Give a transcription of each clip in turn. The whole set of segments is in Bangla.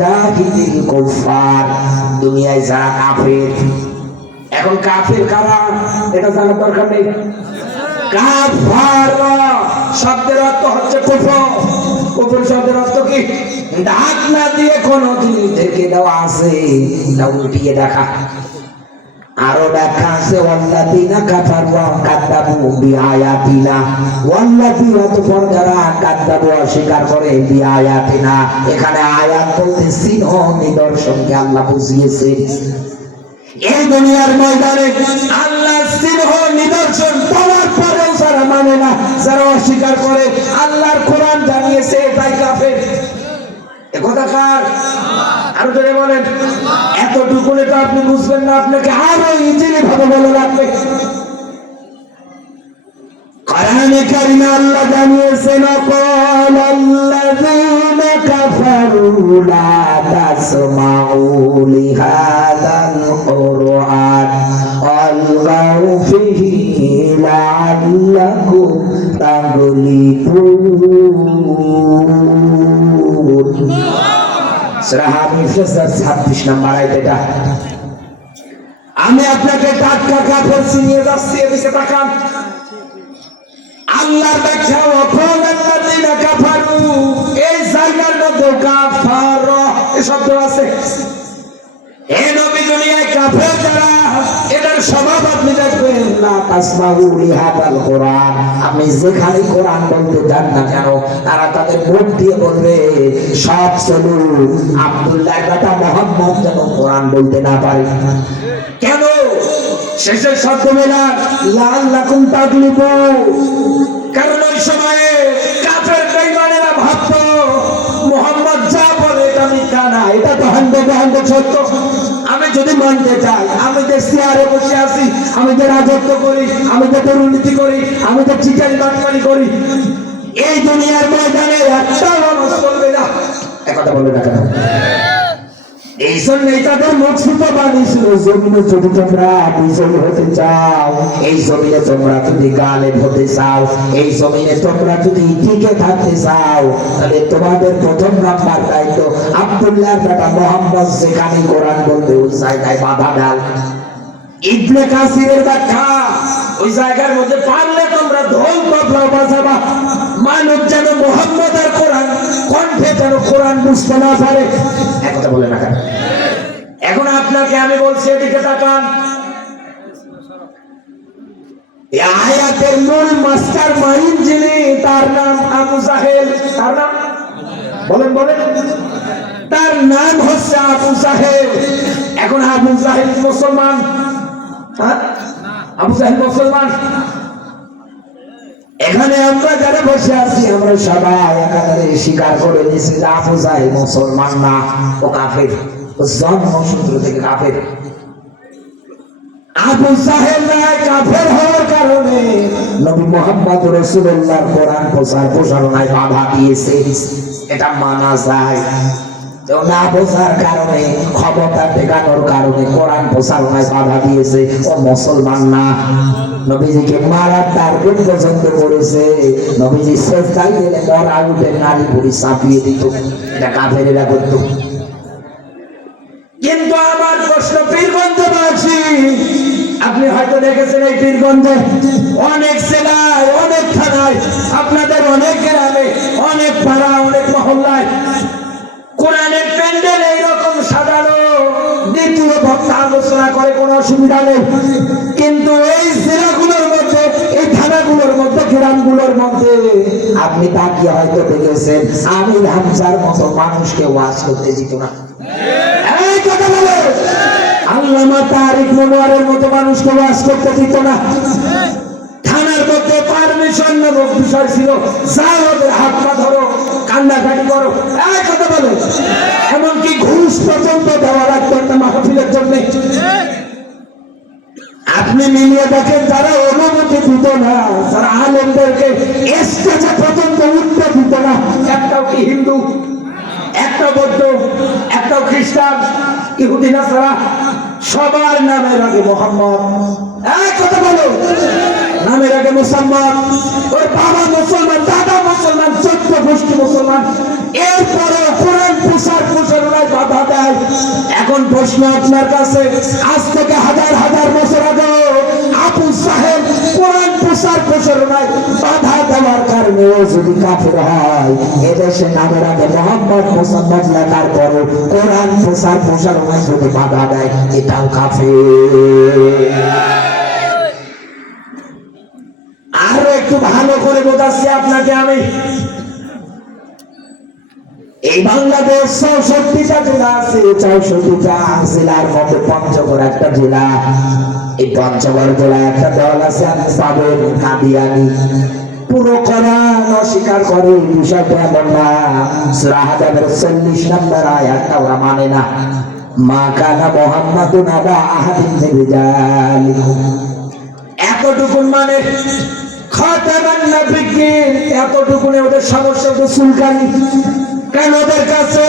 জাহিলিল কুফার, দুনিয়ায় যারা কাফের। এখন কাফের কারা এটা জানার দরকার নেই। কাফার শব্দের অর্থ হচ্ছে কুফর। কুফর শব্দের অর্থ কি? ঢাকনা দিয়ে কোনো জিনিস ঢেকে দেওয়া আছে, না উল্টিয়ে দেখা। আরো ব্যাখ্যা আছে ওয়াল্লাযীনা কাফারু ওয়া কাযযাবু বিআয়াতিনা, ওয়াল্লাযীনা অতঃপর যারা কাযযাবু অস্বীকার করে বিআয়াতিনা, এখানে আয়াত বলতে চিহ্ন নিদর্শনকে আল্লাহ বুঝিয়েছে। এই দুনিয়ার ময়দানে আল্লাহ চিহ্ন নিদর্শন পাওয়ার পরেও যারা মানে না, যারা অস্বীকার করে, আল্লাহর কোরআন জানিয়েছে তাই কাফের। একথা কার? আরো জোরে বলেন। এতটুকুনে তো আপনি বুঝবেন না, আপনাকে আরো ইজিলি ভাবে বলে রাখবে। কোরআনে কারিমে আল্লাহ জানিয়েছেন ক্বালাল্লাযীনা কাফারু লা তাসমাউ লিহাযাল কুরআন ওয়ালগাউ ফীহি লাআল্লাকুম তাগলিবুন। সূরা হামিদ 26 নম্বর আয়াত এটা। আমি আপনাকে টাটকা কাফের চিনিয়ে যাচ্ছি, এদিকে তাকান। আল্লাহর ব্যাখ্যা ওয়াকালাল্লাযীনা কাফারু, এই জায়গার মধ্যে কাফার এই শব্দ আছে। এই নবী দুনিয়ায় কাফের যারা, এটার স্বভাব আপনি দেখবেন না তাসমাউ লিহাযাল কুরআন। আপনি যেখানে কোরআন বলতে যান না কেন, তারা তাদের মুখ দিয়ে বলবে সব চলু আব্দুল্লাহ বেটা মুহাম্মদ যেন কোরআন বলতে না পারে। কেন? শেষের শব্দ মেলা লাআল্লাকুম তাগলিবুন। কারণ ওই সময়ে কাফের বেঈমানেরা ভাবতো মুহাম্মদ যা বলে এটা মিথ্যা না, এটা তো 100% সত্য। আমি যদি মানতে চাই, আমি যে চেয়ারে বসে আছি, আমি যে রাজত্ব করি, আমি যে দুর্নীতি করি, আমি যে চিটারি বাটপারি করি, এই দুনিয়ার ময়দানে একটা মানুষ বলবে না। একথা বলবে না কেন? এই জন্যই তাদের মজবুত বানিয়েছিল, জমিনে যদি তোমরা বিজয়ী হতে চাও, এই জমিনে তোমরা যদি গালেব হতে চাও, এই জমিনে তোমরা যদি টিকে থাকতে চাও, তাহলে তোমাদের প্রথম নাম্বার দায়িত্ব আব্দুল্লাহর বেটা মুহাম্মদ যেখানে কোরআন বলবে ওই জায়গায় বাধা দাও। ইবনে কাসিরের ব্যাখ্যা, ওই জায়গার মধ্যে পারলে তোমরা ঢোল তবলা বাজাবা, মানুষ যেন মুহাম্মদ আর কোরআন কণ্ঠে যেন কোরআন বুঝতে না পারে। একথা বলে না কেন? এখন আপনাকে আমি বলছি, এদিকে তাকান। এই আয়াতের মূল মাস্টার মাইন্ড যিনি, তার নাম আবু জাহেল। তার নাম বলেন বলেন। তার নাম হচ্ছে আবু জাহেল। এখন আবু জাহেল মুসলমান? আবু জাহেল মুসলমান? এখানে আমরা যারা বসে আছি, আমরা সবাই একাধারে স্বীকার করে নিয়েছি যে আবু জাহেল মুসলমান না, ও কাফের, জন্মসূত্র থেকে কাফের। আবু জাহেল কাফের হওয়ার কারণে নবী মুহাম্মদ রাসূলুল্লাহর কোরআন প্রচারণায় বাধা দিয়েছে, এটা মানা যায়। না বোঝার কারণে, ক্ষমতা দেখানোর কারণে কোরআন প্রচারণায় বাধা দিয়েছে, ও মুসলমান না। নবীজিকে মারার টার্গেট পর্যন্ত করেছে। নবীজি সেজদায় গেলে মরা উঠে নারী বুড়ি চাপিয়ে দিত, এটা কাফেরেরা করত। কিন্তু আমার প্রশ্ন, পীরগঞ্জবাসী, আপনি হয়তো দেখেছেন এই পীরগঞ্জে অনেক জেলায়, অনেক থানায়, আপনাদের অনেক গ্রামে, অনেক পাড়া, অনেক মহল্লায় কোরআনের প্যান্ডেল এইরকম সাজানো, দ্বিতীয় বক্তা আলোচনা করে, কোনো অসুবিধা নেই। কিন্তু এই জেলাগুলোর মধ্যে, এই থানাগুলোর মধ্যে, গ্রামগুলোর মধ্যে আপনি তাকিয়ে হয়তো দেখেছেন আমির হামজার মতো মানুষকে ওয়াজ করতে দিত না। এই কথা বলে আল্লামা তারিক মনোয়ারের মতো মানুষকে ওয়াজ করতে দিত না। থানার মধ্যে পারমিশন নামক বিষয় ছিল, যাও ওদের হাত পা ধরো, কান্নাকাটি করো, এই কথা বলে। এমনকি ঘুষ পর্যন্ত দেওয়া লাগতো একটা মাহফিলের জন্য। আপনি মিলিয়ে দেখেন, যারা অনুমতি দিত না, যারা আলেমদেরকে স্টেজে পর্যন্ত উঠতে দিত না, একটাও কি হিন্দু, একটাও বৌদ্ধ, একটাও খ্রিস্টান, ইহুদি নাসারা, সবার নামের আগে মোহাম্মদ। এই কথা বলো, নামের আগে মুসলমান, ওর বাবা মুসলমান, দাদা মুসলমান, 14 গোষ্ঠী মুসলমান। এরপরে কোরআন প্রচার প্রশ্ন আপনার কাছে, আজ থেকে হাজার হাজার বছর আগে আবু সাহেব কোরআন প্রচার প্রচারণায় বাধা দেওয়ার কারণে যদি কাফের হয়, এদেশে নামের আগে মোহাম্মদ মুসাম্মদ লেখার পরে কোরআন প্রচার প্রচারণায় যদি বাধা দেয়, এটাও কাফের। আরো একটু ভালো করে বোঝাচ্ছি আপনাকে আমি। এই বাংলাদেশ 64টা জেলা আছে, 64টা জেলার মধ্যে পঞ্চগড় একটা জেলা। এই পঞ্চগড় জেলা একটা দল আছে, আপনি পাবেন কাদিয়ানি। পুরো কোরআন অস্বীকার করে, বিষয়টা এমন না। সূরা হাজাবের 40 নম্বর আয়াতটা ওরা মানে না। মা কানা মুহাম্মাদুন আবা আহাদিন মিন রিজালিকুম, এতটুকু মানে খাতামান নবিয়্যিন, এতটুকুনে ওদের সমস্যা তো চুলকানি। কেন ওদের কাছে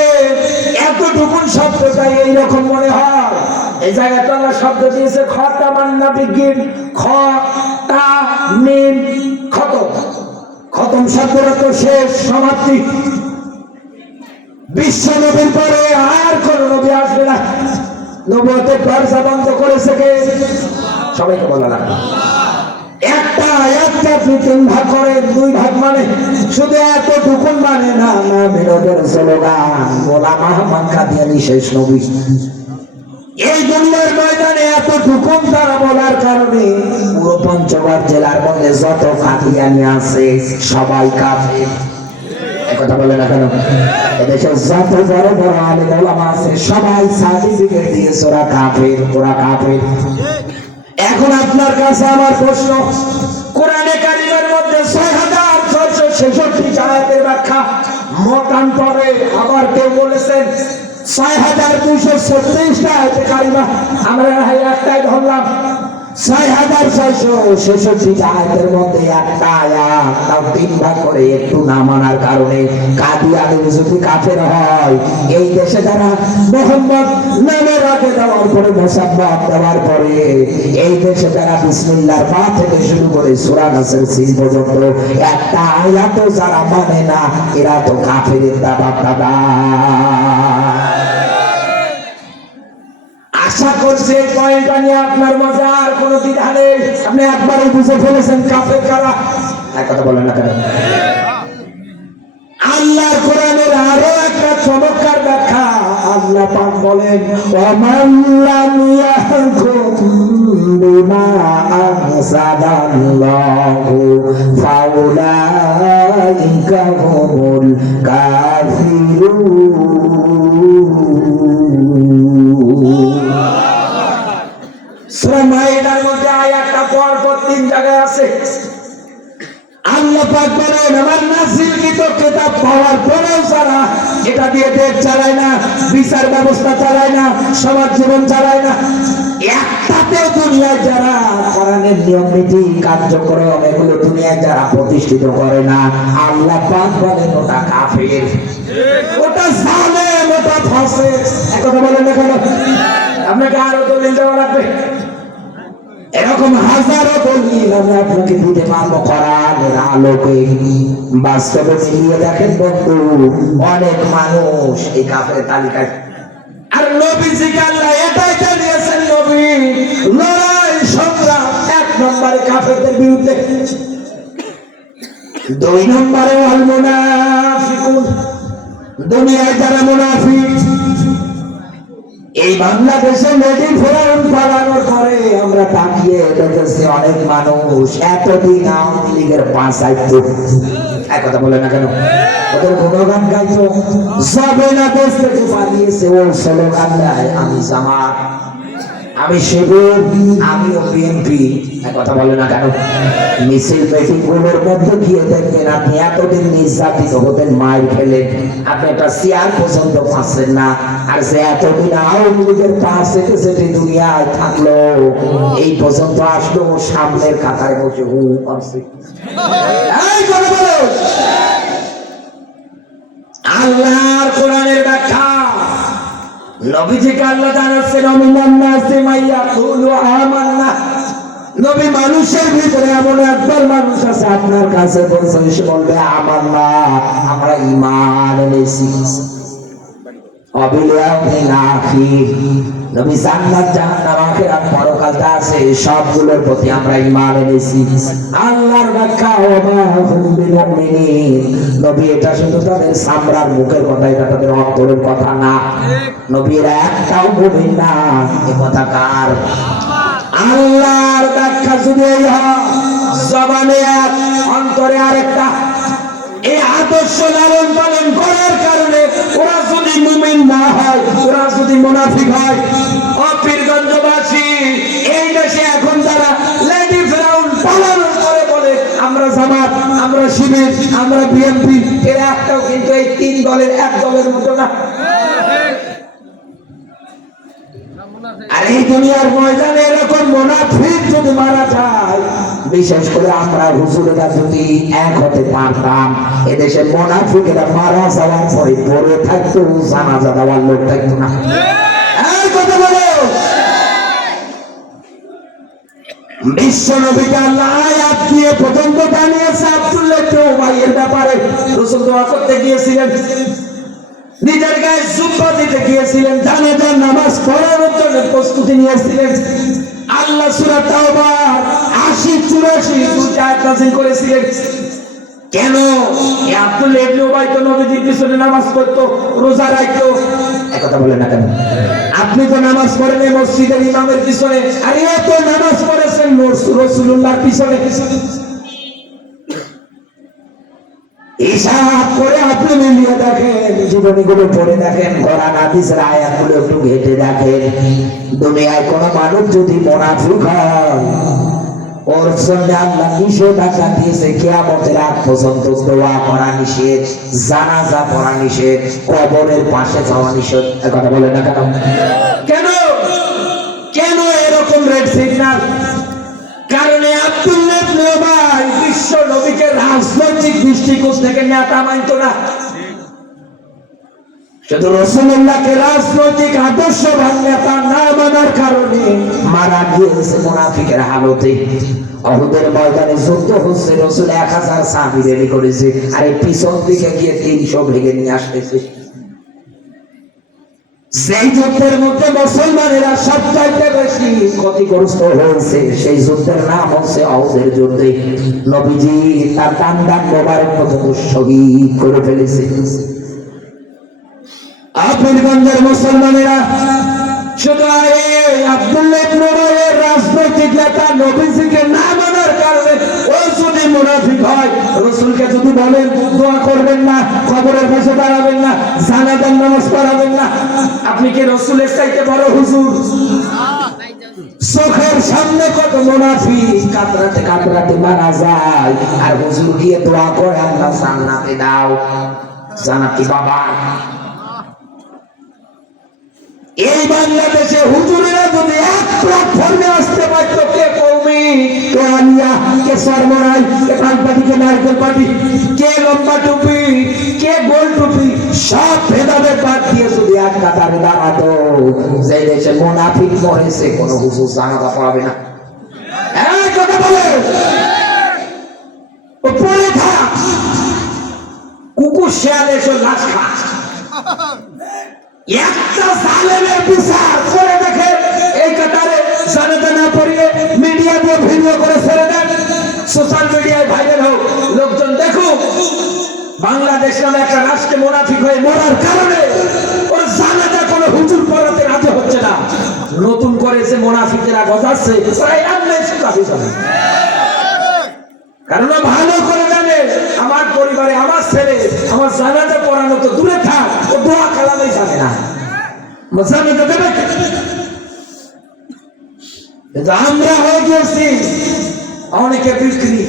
এতটুকুন শব্দটাই এইরকম মনে হয়? এই জায়গাটা আল্লাহ শব্দ দিয়েছে খাতামান নবিয়্যিন, খাতামিম, খতম। খতম শব্দটা তো শেষ, সমাপ্তি। বিশ্ব নবীর পরে আর কোন নবী আসবে না। নবুয়তের দরজা বন্ধ করেছে কে? সবাইকে বলা লাগবে। একটা আয়াতকে আপনি 3 ভাগ করে 2 ভাগ মানে শুধু এতটুকুন মানে না। না বিরোধের স্লোগান গোলাম আহমদ কাদিয়ানী শেষ নবী। এই দুনিয়ার ময়দানে এতটুকুন তারা বলার কারণে পুরো পঞ্চগড় জেলার মধ্যে যত কাদিয়ানী আছে সবাই কাফের। কথা বলে না কেন? এদেশে যত বড় বড় আলেম ওলামা আছে সবাই সার্টিফিকেট দিয়েছে ওরা কাফের, ওরা কাফের। এখন আপনার কাছে আমার প্রশ্ন, কোরআনে কারিমের মধ্যে 6666 আয়াতের ব্যাখ্যা মতান্তরে আবার কেউ বলেছেন 6236টা আয়াতে কারিমা। আমরা একটাই ধরলাম, 6666 আয়াতের মধ্যে একটা আয়াত তাও 3 ভাগ করে একটু না মানার কারণে কাদিয়ানি যদি কাফের হয়, এই দেশে যারা মুহাম্মদ নামের আগে দেওয়ার পরে মুসাম্মদ দেওয়ার পরে এই দেশে যারা বিসমিল্লাহর পা থেকে শুরু করে সূরা নাসের সিন পর্যন্ত একটা আয়াতও যারা মানে না, এরা তো কাফেরের দাদা। আশা করছি এই পয়েন্টটা নিয়ে আপনার মধ্যে আর কোনো দ্বিধা নেই। আপনি একবারই বুঝে ফেলেছেন কাফের কারা। কথা বলেন না কেন? আল্লাহর কোরআনের আরো একটা চমৎকার ব্যাখ্যা। আল্লাহ পাক বলেন ওয়ামান লাম ইয়াহকুম বিমা আনজালাল্লাহু ফাউলাইকা হুমুল কাফিরুন। সূরা মাইদার মধ্যে আয়াতটা পর পর 3 জায়গায় আছে। আল্লাহ পাক বলেন আমার নাযিলকৃত কিতাব পাওয়ার পরেও যারা এটা দিয়ে দেশ চালায় না, বিচার ব্যবস্থা চালায় না, সমাজ জীবন চালায় না, একটাতেও দুনিয়ায় যারা কোরআনের নিয়ম নীতি কার্যক্রম এগুলো দুনিয়ায় যারা প্রতিষ্ঠিত করে না, আল্লাহ পাক বলেন ওটা কাফের, ওটা জালেম, ওটা ফাসিক। একথা বলেন না কেন? আপনাকে আরো দলিল দেওয়া লাগবে। এরকম হাজারো দলিল আমি আপনাকে দিতে পারবো কোরআনের আলোকে। বাস্তবে মিলিয়ে দেখেন বন্ধু, অনেক মানুষ এই কাফের তালিকায়। আর নবীজিকে আল্লাহ এটাই জানিয়েছেন, নবী লড়াই সংগ্রাম 1 নম্বরে কাফেরদের বিরুদ্ধে, 2 নম্বরে ওয়াল মুনাফিকুন, দুনিয়ায় যারা মুনাফিক। এই বাংলাদেশে নদী ফেরাউন পালানোর পরে আমরা তাকিয়ে দেখেছি অনেক মানুষ এতদিন আওয়ামী লীগের পাশাইত। কথা বলে না কেন? ওদের গুণগান গাইতো, যাবে না দেশ থেকে পালিয়েছে, ও স্লোগান দেয় আমি জামাত, আমি শিবির, আমিও বিএনপি। কথা বলে না কেন? মিছিল মিটিং গুলোর মধ্যে গিয়ে দেখবেন আপনি এতদিন নির্যাতিত হতেন, মায়ের খেলে আপনি একটা চেয়ার পর্যন্ত পাচ্ছেন না। আর যে এতদিন আওয়ামী লীগের পাশে সেটি দুনিয়ায় থাকলো, এই পর্যন্ত আসলো সামনের কাতারে বসে হু পাচ্ছে। আল্লাহর কোরআনের ব্যাখ্যা নবীজিকে আল্লাহ জানাচ্ছেন আমিনান নাসি মাইয়াকুলু আমান্না। নবী মানুষের ভিতরে এমন একদল মানুষ আছে আপনার কাছে বলবে আমান্না, আমরা ঈমান এনেছি। নবী জান্নাত জাহান্নাম আখিরাত পরকালটা আছে সবগুলোর প্রতি আমরা ঈমান এনেছি। আল্লাহর ব্যাখ্যা ওয়া হুম বিমুমিনিন, নবী এটা শুধু তাদের সামরার মুখের কথা, এটা তাদের অন্তরের কথা না। নবীরা একটাও মুমিন না, এ কথা কার? আল্লাহর ব্যাখ্যা যদি এই হয় জবানে এক অন্তরে আরেকটা। এই আদর্শ লালন পালন করার কারণে ওরা যদি মুমিন না হয়, ওরা যদি মুনাফিক হয়, পীরগঞ্জবাসী এই দেশে এখন যারা লেডি ফেরাউন পালন করে বলে আমরা জামাত, আমরা শিবির, আমরা বিএনপি, এর একটাও কিন্তু এই তিন দলের এক দলের মতো না। আর এই দুনিয়ার ময়দানে এরকম মুনাফিক যদি মারা যায়, বিশেষ করে আমরা হুজুরেরা যদি এক হতে পারতাম, এদেশে মুনাফিকেরা মারা যাওয়ার পরে পড়ে থাকতো, জানাজা দেওয়ার লোক থাকতো না। এই কথা বলো। বিশ্ব নবীকে আল্লাহ আয়াত দিয়ে প্রথম তো জানিয়েছে আব্দুল্লাহ ইবনে উমাইয়ের ব্যাপারে। রাসূল দোয়া করতে গিয়েছিলেন, নিজের গায়ে জুব্বা দিতে গিয়েছিলেন, জানাজার নামাজ পড়ার জন্য প্রস্তুতি নিয়েছিলেন। আল্লাহ সূরা তাওবা ৮০-৮৪ দুইটা আয়াত নাযিল করেছিলেন। কেন? এই আব্দুল্লাহ ইবনে উবাই তো নবীজির পিছনে নামাজ পড়তো, রোজা রাখতো, একথা বলেন না কেন? আপনি তো নামাজ পড়েন এই মসজিদের ইমামের পিছনে, আর এ তো নামাজ পড়েছেন রাসূলুল্লাহর পিছনে। হিসাব করে আপনি মিলিয়ে দেখেন, জীবনীগুলো পড়ে দেখেন, কোরআন হাদিসের আয়াতগুলো একটু ঘেঁটে দেখেন। দুনিয়ায় কোন মানুষ যদি মুনাফিক হয়, ওর জন্য আল্লাহ নিষেধাজ্ঞা দিয়েছে, কিয়ামতের আগ পর্যন্ত দোয়া করা নিষেধ, জানাজা পড়া নিষেধ, কবরের পাশে যাওয়া নিষেধ। কথা বলে না কেন? কেন কেন এরকম রেড সিগন্যাল? কারণ আব্দুল্লাহ ইবনে উবাই বিশ্ব নবীকে রাজনৈতিক দৃষ্টিকোণ থেকে নেতা মানত না, শুধু রাসূলুল্লাহকে রাজনৈতিক আদর্শবান নেতা না মানার কারণে মারা গিয়েছে মুনাফিকের হালতে। উহুদের ময়দানে যুদ্ধ হচ্ছে, রাসূল ১০০০ সাহাবী রেডি করেছে, আর এই পিছন দিকে গিয়ে ৩০০ ভেঙে নিয়ে আসতেছে। সেই যুদ্ধের মধ্যে মুসলমানেরা সবচাইতে বেশি ক্ষতিগ্রস্ত হয়েছে, সেই যুদ্ধের নাম হচ্ছে উহুদের যুদ্ধ। নবীজি তার দান মোবারক পর্যন্ত শহীদ করে ফেলেছে। পীরগঞ্জের মুসলমানেরা শুধু আব্দুল্লাহ ইবনে উবাইয়ের রাজনৈতিক নেতা নবীজিকে না মানার কারণে ও যদি মুনাফিক হয়, রাসূলকে যদি বলেন দোয়া করবেন না, কবরের পাশে দাঁড়াবেন না, জানাজার নামাজ পড়াবেন না, আপনি কি রাসূলের চাইতে বড় হুজুর? চোখের সামনে কত মুনাফিক কাতরাতে কাতরাতে মারা যায়, আর হুজুর গিয়ে দোয়া করে আল্লাহ জান্নাতে দাও, জান্নাতি বাবা। এই বাংলাদেশে হুজুরেরা যদি এক প্ল্যাটফর্মে আসতে পারতো, কে কওমি, কে আলিয়া, কে সরমরাই, কে পানপাটি, কে নারকেল পাটি, কে লম্বা টুপি, কে গোল টুপি, সব ভেদাভেদ বাদ দিয়ে যদি এক কাতারে দাঁড়াতো, যে দেশে মুনাফিক মরেছে কোন হুজুর জানাজা পড়াবে না। এই কথা বলে ও পড়ে থাক, কুকুর শেয়াল এসে লাশ খা। একটা জালেমের বিচার করে দেখে এই কাতারে জানাজা না পড়িয়ে মিডিয়া দিয়ে ভিডিও করে ছেড়ে দেন, সোশ্যাল মিডিয়ায় ভাইরাল হোক, লোকজন দেখুক বাংলাদেশ নামে একটা রাষ্ট্রে মুনাফিক হয়ে মরার কারণে ওর জানাজা কোনো হুজুর পড়াতে রাজি হচ্ছে না। নতুন করে যে মুনাফিকেরা গজাচ্ছে, প্রায় আমলাই কাফি যাবে। কারণ ভালো করে জানে আমার পরিবারে আমার ছেলে আমার জানাজা পড়ানো তো দূরে থাক, ও দোয়া কালামেই জানে না, জানাজা দেবে। কিন্তু আমরা হয়ে গেছি অনেকে বিক্রি,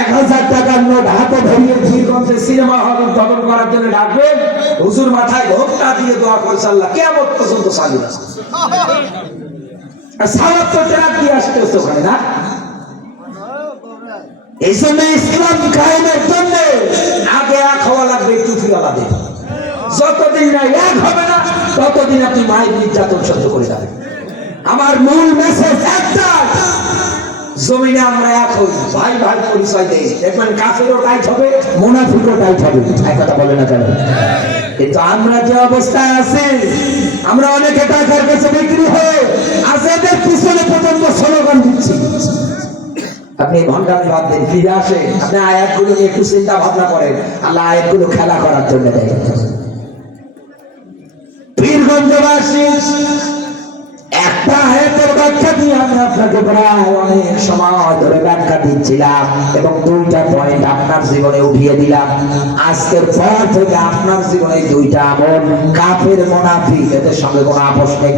১০০০ টাকার নোট হাতে ধরিয়ে পীরগঞ্জে সিনেমা হল উদ্বোধন করার জন্য ডাকবে, হুজুর মাথায় ঘোমটা দিয়ে দোয়া করছে আল্লাহ কিয়ামত পর্যন্ত চালু আছে। আর সালাত তো ট্রাক দিয়ে আসতে হতো ওখানে না। এই জন্য ইসলাম কায়েমের জন্য আগে এক হওয়া লাগবে টুপিওয়ালাদের। যতদিন না এক হবে না ততদিন আপনি মায়ের নির্যাতন সহ্য করে যাবেন। আমার মূল মেসেজ একটা, জমিনে আমরা এক হই, ভাই ভাই পরিচয় দেই, দেখবেন কাফেরও টাইট হবে, মুনাফিকও টাইট হবে। এক কথা বলে না কেন? কিন্তু আমরা যে অবস্থায় আছি, আমরা অনেকে টাকার কাছে বিক্রি হয়ে আজেদের পিছনে পর্যন্ত স্লোগান দিচ্ছি। আপনি ঘন্টা বাদ দেন, ফিরে আসে, আপনি আয়াতগুলো নিয়ে একটু চিন্তা ভাবনা করেন। আল্লাহ আয়াতগুলো খেলা করার জন্য দেয়। পীরগঞ্জবাসী একটা আয়াতের ব্যাখ্যা দিয়ে আমি আপনাকে প্রায় অনেক সময় ধরে ব্যাখ্যা দিচ্ছিলাম এবং দুইটা পয়েন্ট আপনার জীবনে উঠিয়ে দিলাম। আজকের পর থেকে আপনার জীবনে দুইটা আমল, কাফের মুনাফিক, এদের সঙ্গে কোনো আপোষ নেই,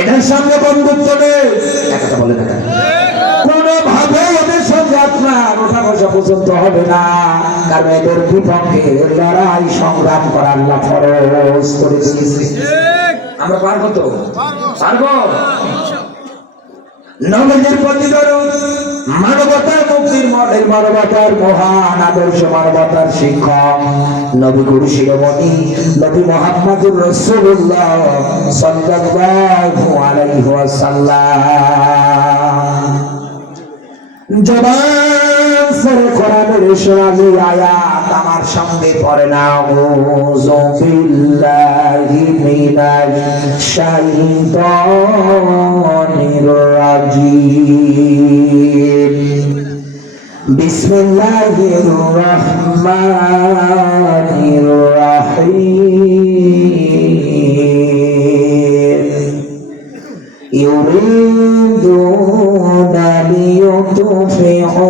এদের সঙ্গে বন্ধুত্ব নেই। একটা বলে না কোনোভাবে এদের সঙ্গে আপনার ওঠা বসা পর্যন্ত হবে না, কারণ এদের বিপক্ষে লড়াই সংগ্রাম করা আল্লাহ ফরজ করে দিয়েছে। আমরা পারবো তো? পারবো। নবীর প্রতি দরুদ, মানবতার মুক্তির মডেল, মানবতার মহান আদর্শ, মানবতার শিক্ষক নবী গুরু শিরোমণি নবী মুহাম্মদুর রাসূলুল্লাহ সাল্লাল্লাহু আলাইহি ওয়াসাল্লাম জবান সরে কোরআনের সোনালী আয়াত আমার সঙ্গে পড়ে না। আউযু বিল্লাহি মিনাশ শাইতানির রাজিম। বিসমিল্লাহির রহমানির রহিম। ইউরিদুনা লিয়ুতফিউ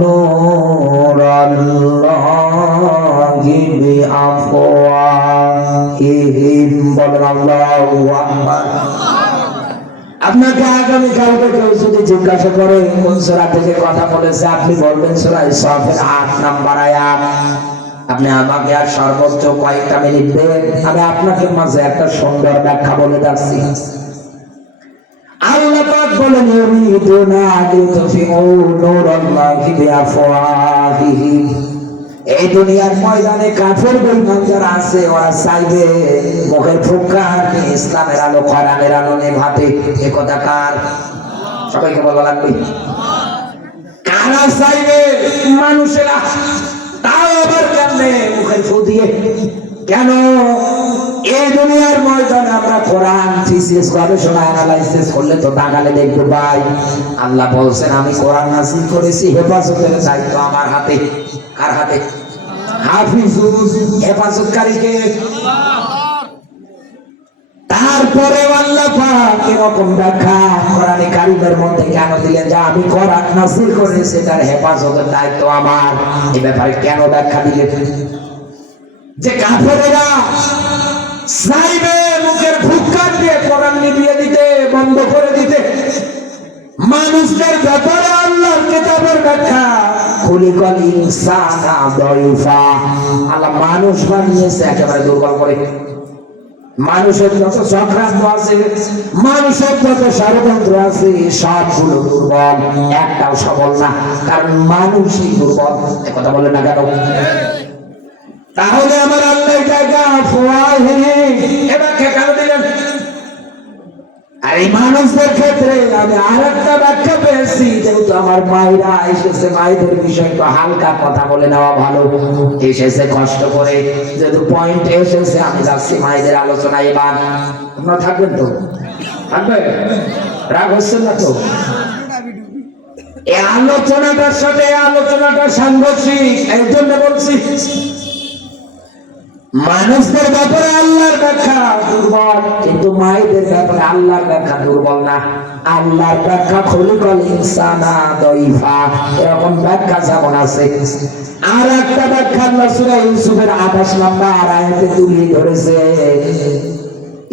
নূরাল্লাহি বিআফওয়াহিহিম। বলেন আল্লাহু আকবার। আপনাকে আগামী কালকে কেউ যদি জিজ্ঞাসা করে কোন সূরা থেকে কথা বলেছে, আপনি বলবেন সূরা সাফের 8 নম্বর আয়াত। আপনি আমাকে আর সর্বোচ্চ কয়েকটা মিনিট দেন, আমি আপনাকে মাঝে একটা সুন্দর ব্যাখ্যা বলে যাচ্ছি। আল্লাহ পাক বলেন ইউরিদুনা লিয়ুতফিউ নূরাল্লাহি বিআফওয়াহিহিম। এই দুনিয়ার ময়দানে কাফের বেঈমান যারা আছে, ওরা চাইবে মুখের ফুৎকার নিয়ে ইসলামের আলো, কোরআনের আলো নেভাতে। এ কথা কার? সবাইকে বলা লাগবে। কারা চাইবে? মানুষেরা। তাও আবার কেমনে? মুখের ফু দিয়ে। কেন? এই দুনিয়ার ময়দানে আমরা কোরআন থিসিস গবেষণা অ্যানালাইসিস করলে তো তাকালে দেখবো ভাই, আল্লাহ বলছেন আমি কোরআন নাযিল করেছি, হেফাজতের দায়িত্ব আমার হাতে। কার হাতে? হাফিজুল, হেফাজতকারীকে। তারপরে আল্লাহ পাক এরকম ব্যাখ্যা কোরআনে কারীমের মধ্যে কেন দিলেন যে আমি কোরআন নাযিল করেছি, তার হেফাজতের দায়িত্ব আমার? এই ব্যাপারে কেন ব্যাখ্যা দিলেন? যে কাফেরেরা চাইবে মুখের ফুৎকার দিয়ে কোরআন নিভিয়ে দিতে, বন্ধ করে দিতে। মানুষদের ব্যাপারে আল্লাহর কিতাবের ব্যাখ্যা, খুলিকাল ইনসানা দাইফা। আল্লাহ মানুষ বানিয়েছে একেবারে দুর্বল করে। মানুষের যত চক্রান্ত আছে, মানুষের যত ষড়যন্ত্র আছে, সবগুলো দুর্বল, একটাও সবল না। কারণ মানুষই দুর্বল। কথা বলে না কেন? তাহলে আমার আল্লাহ জায়গা এবার কেন দিলেন? আর এই মানুষদের ক্ষেত্রে আমি আর একটা ব্যাখ্যা পেয়েছি, যেহেতু আমার মায়েরা এসেছে, মায়েদের বিষয় একটু হালকা কথা বলে নেওয়া ভালো। এসেছে কষ্ট করে, যেহেতু পয়েন্ট এসেছে, আমি যাচ্ছি মায়েদের আলোচনা। এবার আপনারা থাকবেন তো? থাকবে? রাগ হচ্ছে না তো? এই আলোচনাটার সাথে আলোচনাটা সাংঘর্ষিক, এই জন্য বলছি। মানুষদের ব্যাপারে আল্লাহর ব্যাখ্যা দুর্বল, কিন্তু মায়েদের ব্যাপারে আল্লাহর ব্যাখ্যা দুর্বল না। আল্লাহর ব্যাখ্যা খুলিকাল ইনসানা দাইফা, এরকম ব্যাখ্যা যেমন আছে। আর একটা ব্যাখ্যা আল্লাহ সূরা ইউসুফের 28 নম্বর আয়াতে তুলে ধরেছে,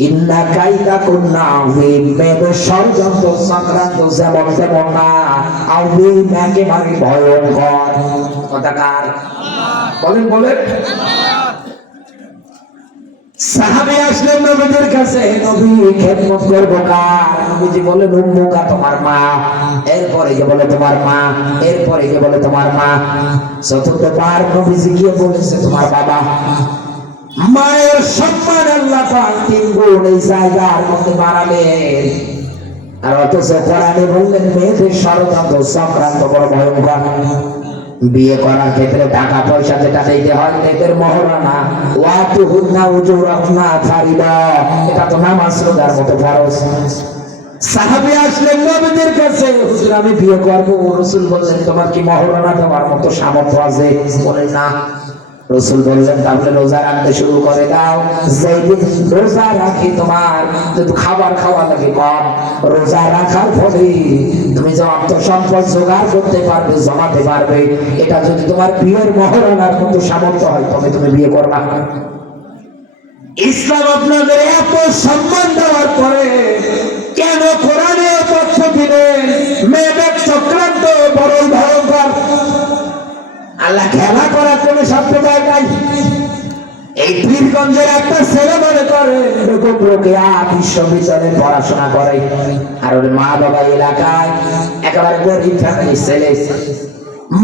ইন্না কাইদা কুন্না আযীম। মেয়েদের ষড়যন্ত্র চক্রান্ত যেমন তেমন না, আযীম একেবারে ভয়ঙ্কর। কথা কার? বলেন বলেন। সাহাবী আসলেন নবীর কাছে, নবী খেদমত করবো কার? নবীজি বলেন উম্মুকা, তোমার মা। এরপরে যে বলে তোমার মা, এরপরে যে বলে তোমার মা। চতুর্থবার নবীজি গিয়ে বলেছে তোমার বাবা। মায়ের সম্মান আল্লাহ পাক 3 গুণ এই জায়গার মধ্যে বাড়ালেন। আর অথচ কোরআনে বললেন মেয়েদের ষড়যন্ত্র চক্রান্ত বড় ভয়ঙ্কর। বিয়ে করার ক্ষেত্রে টাকা পয়সা যেটা দিতে হয় মেয়েদের মহরানা, ওয়াতুহুন্না উজুরাহুন্না ফারিদা, এটা তো নামাজ রোজার মতো ফরজ। সাহাবী আসলেন নবীর কাছে, হুজুর আমি বিয়ে করব। রাসূল বললেন তোমার কি মহরানা দেওয়ার মতো সামর্থ্য আছে? বলেন না। রাসূল বললেন তাহলে রোজা রাখতে শুরু করে দাও। যেদিন রোজা রাখি তোমার যদি খাবার খাওয়া লাগে কম, রোজা রাখার ফলে তুমি যে অর্থ সম্পদ জোগাড় করতে পারবে, জমাতে পারবে, এটা যদি তোমার বিয়ের মহরানার মতো সামর্থ্য হয় তবে তুমি বিয়ে করবা। ইসলাম আপনাদের এত সম্মান দেওয়ার পরে কেন কোরআনে তথ্য দিলেন মেয়েদের চক্রান্ত বড় ভয়ঙ্কর? আল্লাহ খেলা করার কোন সম্প্রদায় নাই। এই পীরগঞ্জের একটা ছেলে মনে করে এরকম রোকেয়া বিশ্ববিদ্যালয়ে পড়াশোনা করে, আর ওর মা বাবা এলাকায় একেবারে গরিব ফ্যামিলির ছেলে।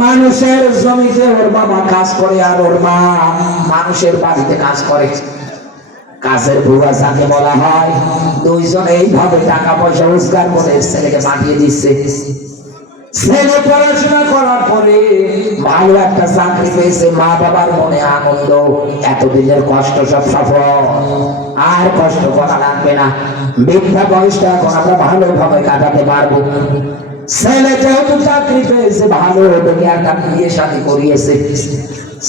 মানুষের জমিতে ওর বাবা কাজ করে আর ওর মা মানুষের বাড়িতে কাজ করে। কাজের বুয়া যাকে বলা হয়, দুইজন এইভাবে টাকা পয়সা রোজগার করে ছেলেকে পাঠিয়ে দিচ্ছে। ছেলে পড়াশোনা করার পরে ভালো একটা চাকরি পেয়েছে, মা বাবার মনে আনন্দ, এতদিনের কষ্ট সব সফল, আর কষ্ট করা লাগবে না, বৃদ্ধা বয়সটা এখন আমরা ভালোভাবে কাটাতে পারবো। ছেলে যেহেতু চাকরি পেয়েছে ভালো, একটা বিয়ে শাদী করিয়েছে।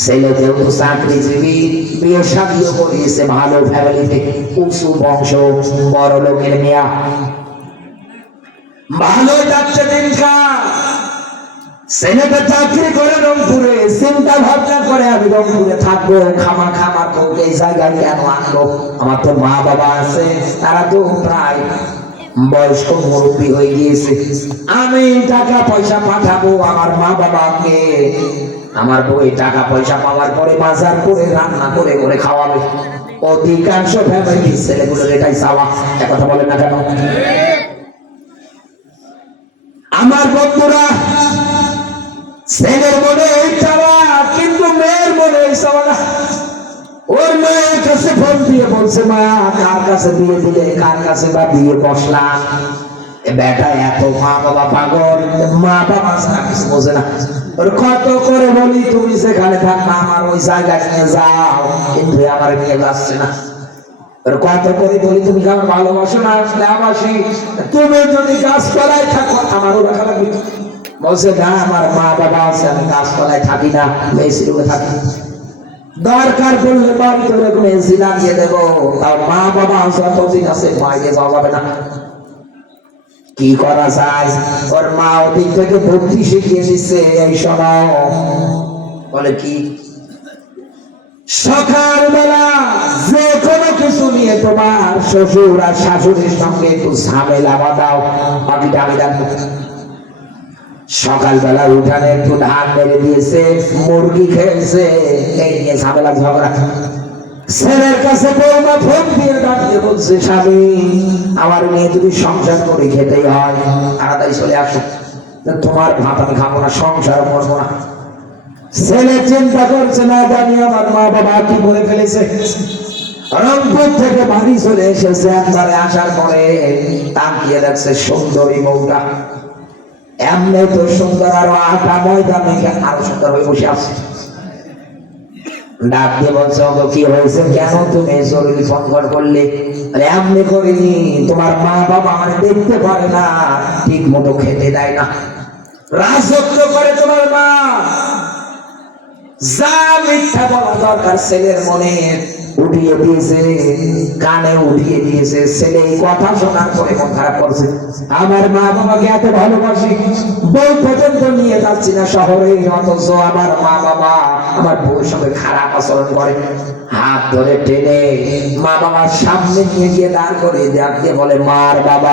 ছেলে যেহেতু চাকরিজীবী, বিয়ে শাদীও করিয়েছে ভালো ফ্যামিলিতে, উঁচু বংশ, বড় লোকের মেয়া, ভালো যাচ্ছে দিনকাল। ছেলেটা চাকরি করে রংপুরে, চিন্তা ভাবনা করে আমি রংপুরে থাকবো, খামা খামা করে এই জায়গায় কেন আনলো? আমার তো মা বাবা আছে, তারা তো প্রায় বয়স্ক মুরব্বী হয়ে গিয়েছে, আমি টাকা পয়সা পাঠাবো আমার মা বাবাকে, আমার বই টাকা পয়সা পাওয়ার পরে বাজার করে রান্না করে করে খাওয়াবে। অধিকাংশ ফ্যামিলির ছেলেগুলোর এটাই চাওয়া, কথা বলেন না কেন? আমার বন্ধুরা, ছেলের মনে এই চাওয়া, কিন্তু মেয়ের মনে এই চাওয়া না। ওর মায়ের কাছে ফোন দিয়ে বলছে, মা কার কাছে বিয়ে দিলে, কার কাছে বা বিয়ে বসলাম? বেটা এত মা বাবা পাগল, মা বাবা ছাড়া কিছু বোঝে না। ওর কত করে বলি তুমি যেখানে থাক না আমার ওই জায়গায় নিয়ে যাও, কিন্তু আমার নিয়ে যাচ্ছে না। ওর কত করে বলি তুমি আমার ভালোবাসো না, আসলে আবাসি, তুমি যদি গাছতলায় থাকো আমারও রাখা লাগবে। বলছে না আমার মা বাবা আছে, আমি গাছতলায় থাকি না, এসি রুমে থাকি, দরকার পড়লে বাড়ি করে কোনো এসি লাগিয়ে দেবো, তাও মা বাবা যতদিন আছে বাইরে যাওয়া যাবে না। কি করা যায়? ওর মা ওদিক থেকে বুদ্ধি শিখিয়ে দিচ্ছে, এই সময় বলে কি সকালবেলা যে কোনো কিছু নিয়ে তোমার শ্বশুর আর শাশুড়ির সঙ্গে একটু ঝামেলা বাঁধাও, বাকিটা আমি রাখবো। সকালবেলা উঠানে একটু ধান মেরে দিয়েছে, মুরগি খেয়েছে, এই নিয়ে ঝামেলা ঝগড়া। ছেলের কাছে বৌমা ফোন দিয়ে ডাকিয়ে বলছে, স্বামী আমার মেয়ে যদি সংসার করে খেতেই হয় তাড়াতাড়ি চলে আসো, তোমার ভাত আমি খাবো না, সংসার করবো না। ছেলে চিন্তা করছে না জানি আমার মা বাবা কি করে ফেলেছে। রংপুর থেকে বাড়ি চলে এসেছে, একবারে আসার পরে তাকিয়ে দেখছে সুন্দরী বউটা, এমনি তো সুন্দর, আরো আটা ময়দা মেখে আরো সুন্দর হয়ে বসে আছে। ডাক দিয়ে বলছে, কি হয়েছে, কেন তুমি জরুরি ফোন করলে? এমনি করিনি, তোমার মা বাবা আমার দেখতে পারে না, ঠিক মতো খেতে দেয় না, রাজত্ব করে তোমার মা, যা মিথ্যা বলা দরকার ছেলের মনে উঠিয়ে দিয়েছে, কানে উঠিয়ে দিয়েছে। ছেলে এই কথা শোনার পরে মন খারাপ করছে, আমার মা বাবাকে এত ভালোবাসি, বউ পর্যন্ত নিয়ে যাচ্ছি না শহরে, অথচ আমার মা বাবা আমার বউর সঙ্গে খারাপ আচরণ করে। হাত ধরে টেনে মা বাবার সামনে নিয়ে গিয়ে দাঁড় করে ডাক দিয়ে বলে, মার বাবা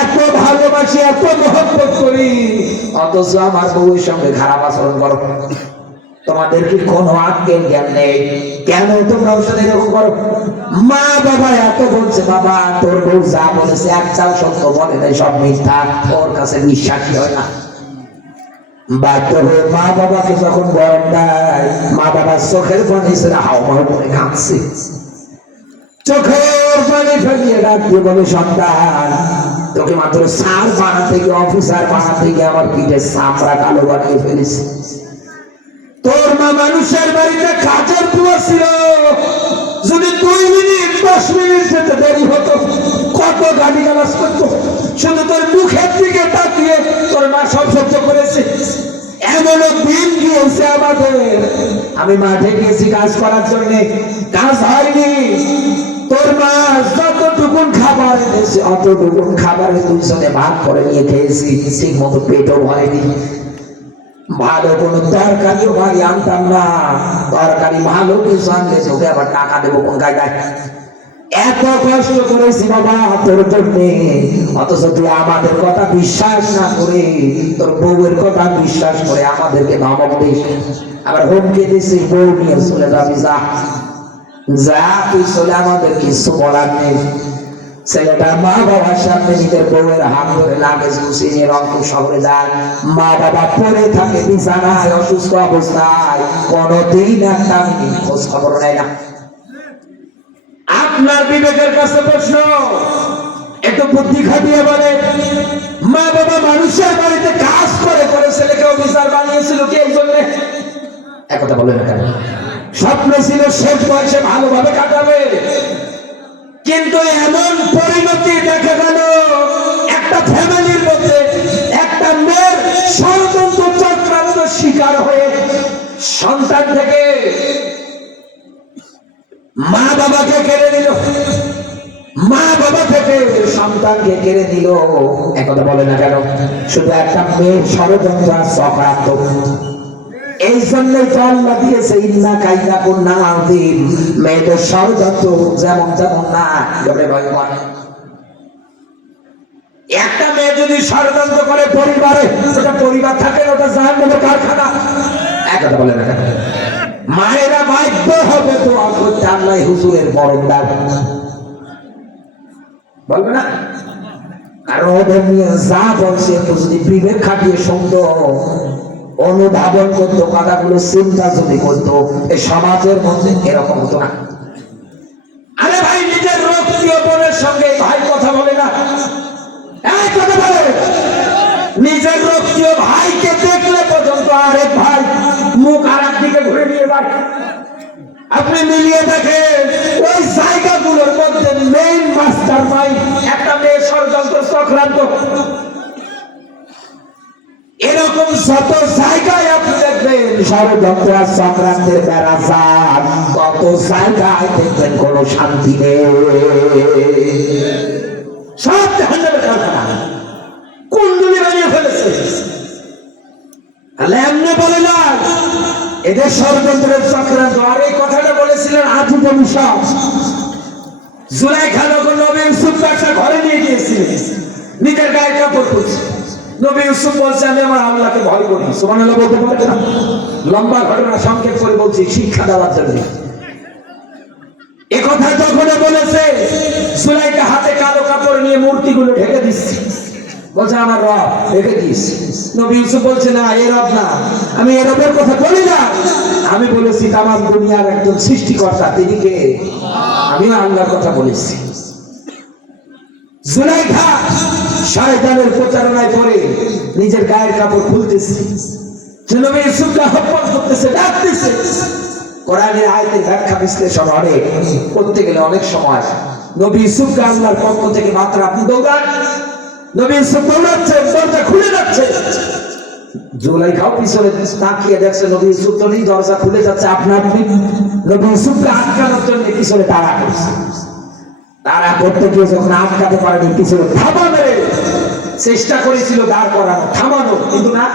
এত ভালোবাসি, এত মহব্বত করি, অথচ আমার বউয়ের সঙ্গে খারাপ আচরণ করো। তোমাদের কি কোনো আক্কেল জ্ঞান নেই? কেন তোমরা ওর সাথে এরকম করো? মা বাবা এত বলছে, বাবা তোর বউ যা বলেছে একটাও সত্য বলে নাই, সব মিথ্যা, ওর কাছে বিশ্বাসই হয় না। বাধ্য হয়ে মা বাবাকে যখন গরম দেয়, মা বাবার চোখের পানি ছেড়ে হাওমাও করে কাঁদছে, চোখের পানি ফেলিয়ে ডাক দিয়ে বলে, সন্তান তোকে মাত্র স্যার বানাতে গিয়ে অফিসার বানাতে গিয়ে আমার পিঠে চামড়া কালো বানিয়ে ফেলেছে। তোর মা মানুষের বাড়িতে কাজের বুয়া ছিল, যদি 2 মিনিট 10 মিনিট যেতে দেরি হতো কত গালি গালাজ করতো। শুধু তোর মুখের দিকে তাকিয়ে তোর মা সব সহ্য করেছে। এমনও দিন গিয়েছে আমাদের, আমি মাঠে গিয়েছি কাজ করার জন্য, কাজ হয়নি। তোর মা যতটুকুন খাবার এনেছে অতটুকুন খাবারে 2 জনে ভাগ করে নিয়ে খেয়েছি, ঠিক মতো পেটও ভরেনি। ভালো কোনো তরকারিও ভাই আনতাম না, তরকারি ভালো কিছু আনলে তোকে আবার টাকা দেবো কোন কায়দায়। এত কষ্ট করেছি বাবা তোর জন্য, অথচ তুই আমাদের কথা বিশ্বাস না করে তোর বউয়ের কথা বিশ্বাস করে আমাদেরকে ধমক দিস, আবার হুমকি দিছিস বউ নিয়ে চলে যাবি। যা যা তুই চলে, আমাদের কিছু বলার নেই। ছেলেটা মা বাবার সামনে নিজের বউয়ের হাত ধরে লাগেজ গুছিয়ে নিয়ে রংপুর শহরে যায়। মা বাবা পড়ে থাকে বিছানায় অসুস্থ অবস্থায়, কোনদিন একটা মিনিট খোঁজ খবর নেয় না। আপনার বিবেকের কাছে প্রশ্ন, একটু বুদ্ধি খাটিয়ে বলে, মা বাবা মানুষের বাড়িতে কাজ করে করে ছেলেকে অফিসার বানিয়েছিল কি এই জন্য? একথা বলে না কেন? স্বপ্ন ছিল শেষ বয়সে ভালোভাবে কাটাবে, কিন্তু এমন পরিণতি দেখা গেল একটা ফ্যামিলির মধ্যে একটা মেয়ের ষড়যন্ত্র চক্রান্ত শিকার হয়ে সন্তান থেকে মা বাবাকে কেড়ে দিল, মা বাবা থেকে সন্তানকে কেড়ে দিল। একথা বলে না কেন? শুধু একটা মেয়ের ষড়যন্ত্র চক্রান্ত। এই জন্যই তো আল্লাহ দিয়েছে ইন্না কাইদা কুন্না আযীম, মেয়েদের ষড়যন্ত্র যেমন যেমন না বলে ভয়ঙ্কর। একটা মেয়ে যদি ষড়যন্ত্র করে পরিবারে, ওটা পরিবার থাকে না, ওটা জাহান্নামের কারখানা। একথা বলে না কেন? মায়েরা বাধ্য হবে তো করতে আল্লাহ হুজুরের বরংদার বলবে না, কারণ ওদের নিয়ে যা বলছে যদি বিবেক খাটিয়ে শুনতো, অনুধাবন করতো, কথাগুলো চিন্তা যদি করতো, এই সমাজের মধ্যে এরকম হতো না। আরে ভাই, নিজের রক্তীয় বোনের সঙ্গে ভাই কথা বলে না, এই কথা বলে। নিজের রক্তীয় ভাইকে দেখলে পর্যন্ত আরেক ভাই মুখ আর একদিকে ঘুরে নিয়ে যায়। আপনি মিলিয়ে দেখেন, ওই জায়গাগুলোর মধ্যে মেইন মাস্টার মাইন্ড একটা মেয়ে ষড়যন্ত্র চক্রান্ত। এরকম শত জায়গায় আপনি দেখবেন ষড়যন্ত্র আর চক্রান্তের বেড়া যান, কত জায়গায় দেখবেন কোনো শান্তি নেই, সব জাহান্নামের কারখানা, কুণ্ডলী বানিয়ে ফেলেছে। এমনি বলে না এদের ষড়যন্ত্রের চক্রান্ত। আর এই কথাটা বলেছিলেন আজিব মিশা, জুলাইখা যখন নবী ইউসুফ একটা ঘরে নিয়ে গিয়েছিলেন, নিজের গায়ে কাপড় খুলছে। নবী ইউসুফ বলছে আমি আমার আল্লাহকে ভয় করি। সুবহানাল্লাহ বলতে পারবে না? লম্বা ঘটনা সংক্ষেপ করে বলছি শিক্ষা দেওয়ার জন্য। এ কথা যখন বলেছে, জুলাইখা হাতে কালো কাপড় নিয়ে মূর্তিগুলো ঢেকে দিচ্ছে, বলছে আমার রব ঢেকে দিস। নবী ইউসুফ বলছে না, এ রব না, আমি এ রবের কথা বলি না, আমি বলেছি তামাম দুনিয়ার একজন সৃষ্টিকর্তা, তিনি কে? আমি আল্লাহর কথা বলেছি। জুলাইখা শয়তানের প্রচারণায় পড়ে নিজের গায়ের কাপড় খুলতেছে, নবী ইউসুফকে আহ্বান করতেছে, ডাকতেছে। কোরআনের আয়াতের ব্যাখ্যা বিশ্লেষণ অনেক করতে গেলে অনেক সময় নবী ইউসুফকে আল্লাহর পক্ষ থেকে মাত্র আপনি দৌড়ান, নবী ইউসুফ দৌড়াচ্ছে, দরজা খুলে যাচ্ছে। জুলাইখাও পিছনে তাকিয়ে দেখছে নবী ইউসুফ তো নেই, দরজা খুলে যাচ্ছে আপনা আপনি। নবী ইউসুফকে আটকানোর জন্য পিছনে তাড়া করছে। তারা করতে গিয়ে যখন আটকাতে পারেনি, পিছনে ধাপা মেরে চেষ্টা করেছিল দাঁড় করানো, থামানো, কিন্তু না,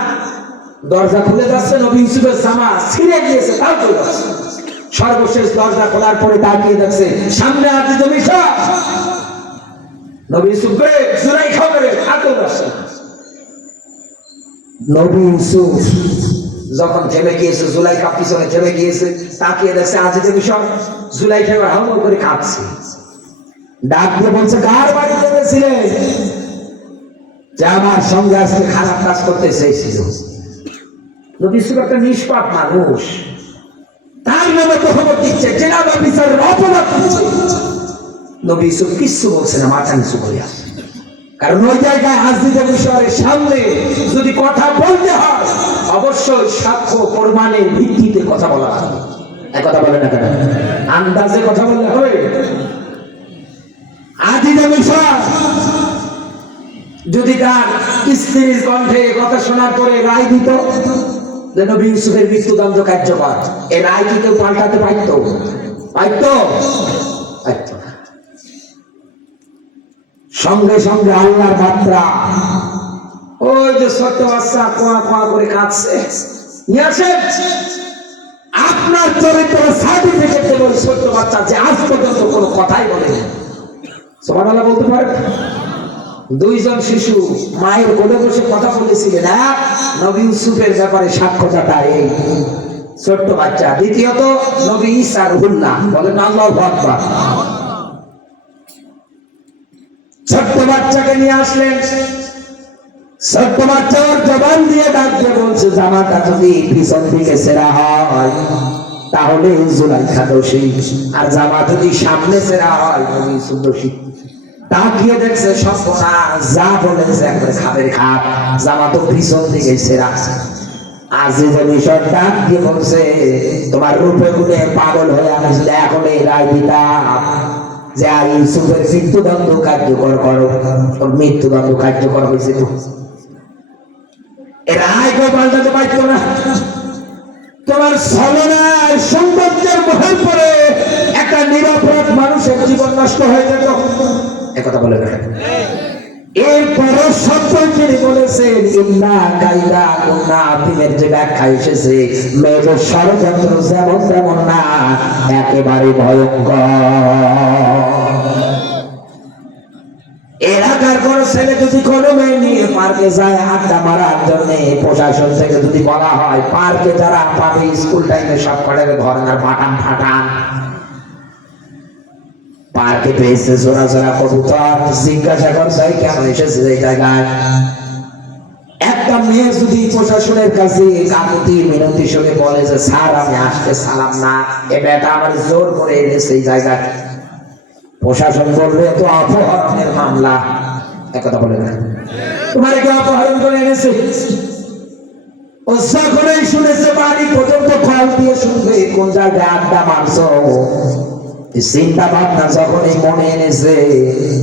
দরজা খুলে যাচ্ছে। নবী ইউসুফের জামা ছিঁড়ে গিয়েছে, তাও চলে যাচ্ছে। সর্বশেষ দরজা খোলার পরে তাকিয়ে দেখছে সামনে আছে জমিশা। নবী ইউসুফ জুলাইখা মেরে হাতে বসে। নবী ইউসুফ যখন থেমে গিয়েছে, জুলাইখা পিছনে থেমে গিয়েছে, তাকিয়ে দেখছে আজি জমিশা। জুলাইখা হামল করে কাঁদছে, ডাক দিয়ে বলছে কার বাড়ি গেছিলে যে আমার সঙ্গে আজকে খারাপ কাজ করতে চেয়েছিল? নবী ইউসুফ একটা নিষ্পাপ মানুষ, তার নামে তহমত দিচ্ছে, জেনাবা বিচারের অপরাধ করছে। নবী ইউসুফ কিচ্ছু বলছে না, মাথা নিচু করে আসে। কারণ ওই জায়গায় হাজরিতে মিশরের সামনে যদি কথা বলতে হয় অবশ্যই সাক্ষ্য প্রমাণের ভিত্তিতে কথা বলা হবে। এক কথা বলে না কেন? আন্দাজে কথা বললে হবে? হাজরিতে মিশর যদি তার স্ত্রীর কণ্ঠে কথা শোনার পরে রায় দিত যে নবী ইউসুফের মৃত্যুদণ্ড কার্যকর, এই রায় কি কেউ পাল্টাতে পারত? সঙ্গে সঙ্গে আল্লাহর মাত্রা, ওই যে ছোট্ট বাচ্চা কোয়া কোয়া করে কাঁদছে, আপনার চরিত্র সার্টিফিকেট দেব ওই ছোট্ট বাচ্চা যে আজ পর্যন্ত কোনো কথাই বলেনি। সুবহানাল্লাহ বলতে পারেন? দুইজন শিশু মায়ের কোলে বসে কথা বলেছিলেন, এক নবী ইউসুফের ব্যাপারে সাক্ষ্যদাতা এই ছোট্ট বাচ্চা, দ্বিতীয়ত নবী ঈসা রুহুল্লাহ। বলেন আল্লাহু আকবার। ছোট্ট বাচ্চাকে নিয়ে আসলেন, ছোট্ট বাচ্চা ওর জবান দিয়ে ডাক দিয়ে বলছে, জামাটা যদি পিছন থেকে ছেঁড়া হয় তাহলে জুলাইখা দোষী, আর জামা যদি সামনে ছেঁড়া হয় নবী ইউসুফ দোষী। তাকিয়ে দেখছে সবনা যা বলেছে একবারে খাবের খাপ, জামা তো পিছন দিকে ছেঁড়া। আজিজে মিশর ডাক দিয়ে বলছে, তোমার রূপে গুণে পাগল হয়ে আমি যদি এখন এই রায় দিতাম যে ইউসুফের মৃত্যুদণ্ড কার্যকর করো, ওর মৃত্যুদণ্ড কার্যকর হয়েছে, এর রায় কেউ পাল্টাতে পারতো না। তোমার ছলনার সৌন্দর্যের মোহের পরে একটা নিরাপরাধ মানুষের জীবন নষ্ট হয়ে যেত। একথা বলে না? এরপরও সত্য তিনি বলেছেন, ইন্না কাইদা কুন্না, তিনের যে ব্যাখ্যা এসেছে, মেয়েদের ষড়যন্ত্র যেমন তেমন না, একেবারে ভয়ঙ্কর। এলাকার কোন ছেলে যদি কোনো মেয়ে নিয়ে পার্কে যায় আড্ডা মারার জন্য, প্রশাসন থেকে যদি বলা হয় পার্কে যারা পাবে স্কুল টাইমে সব কটাকে ধরনের ফাটান ফাটান, পার্কে পেয়েছে জোড়া জোড়া কবুতর, জিজ্ঞাসা করছে কেন এসেছে এই জায়গায়। একটা মেয়ে যদি প্রশাসনের কাছে কাকুতি মিনতি শুনে বলে যে স্যার আমি আসতে সালাম না, এ বেটা আমার জোর করে এনেছে এই জায়গায়, প্রশাসন বলবে তো অপহরণের মামলা। একথা বলে না? তোমার কি অপহরণ করে এনেছে? ও যখনই শুনেছে বাড়ি পর্যন্ত কল দিয়ে শুনবে কোন জায়গায় আড্ডা মারছো, চিন্তা ভাবনা যখনই মনে এনেছে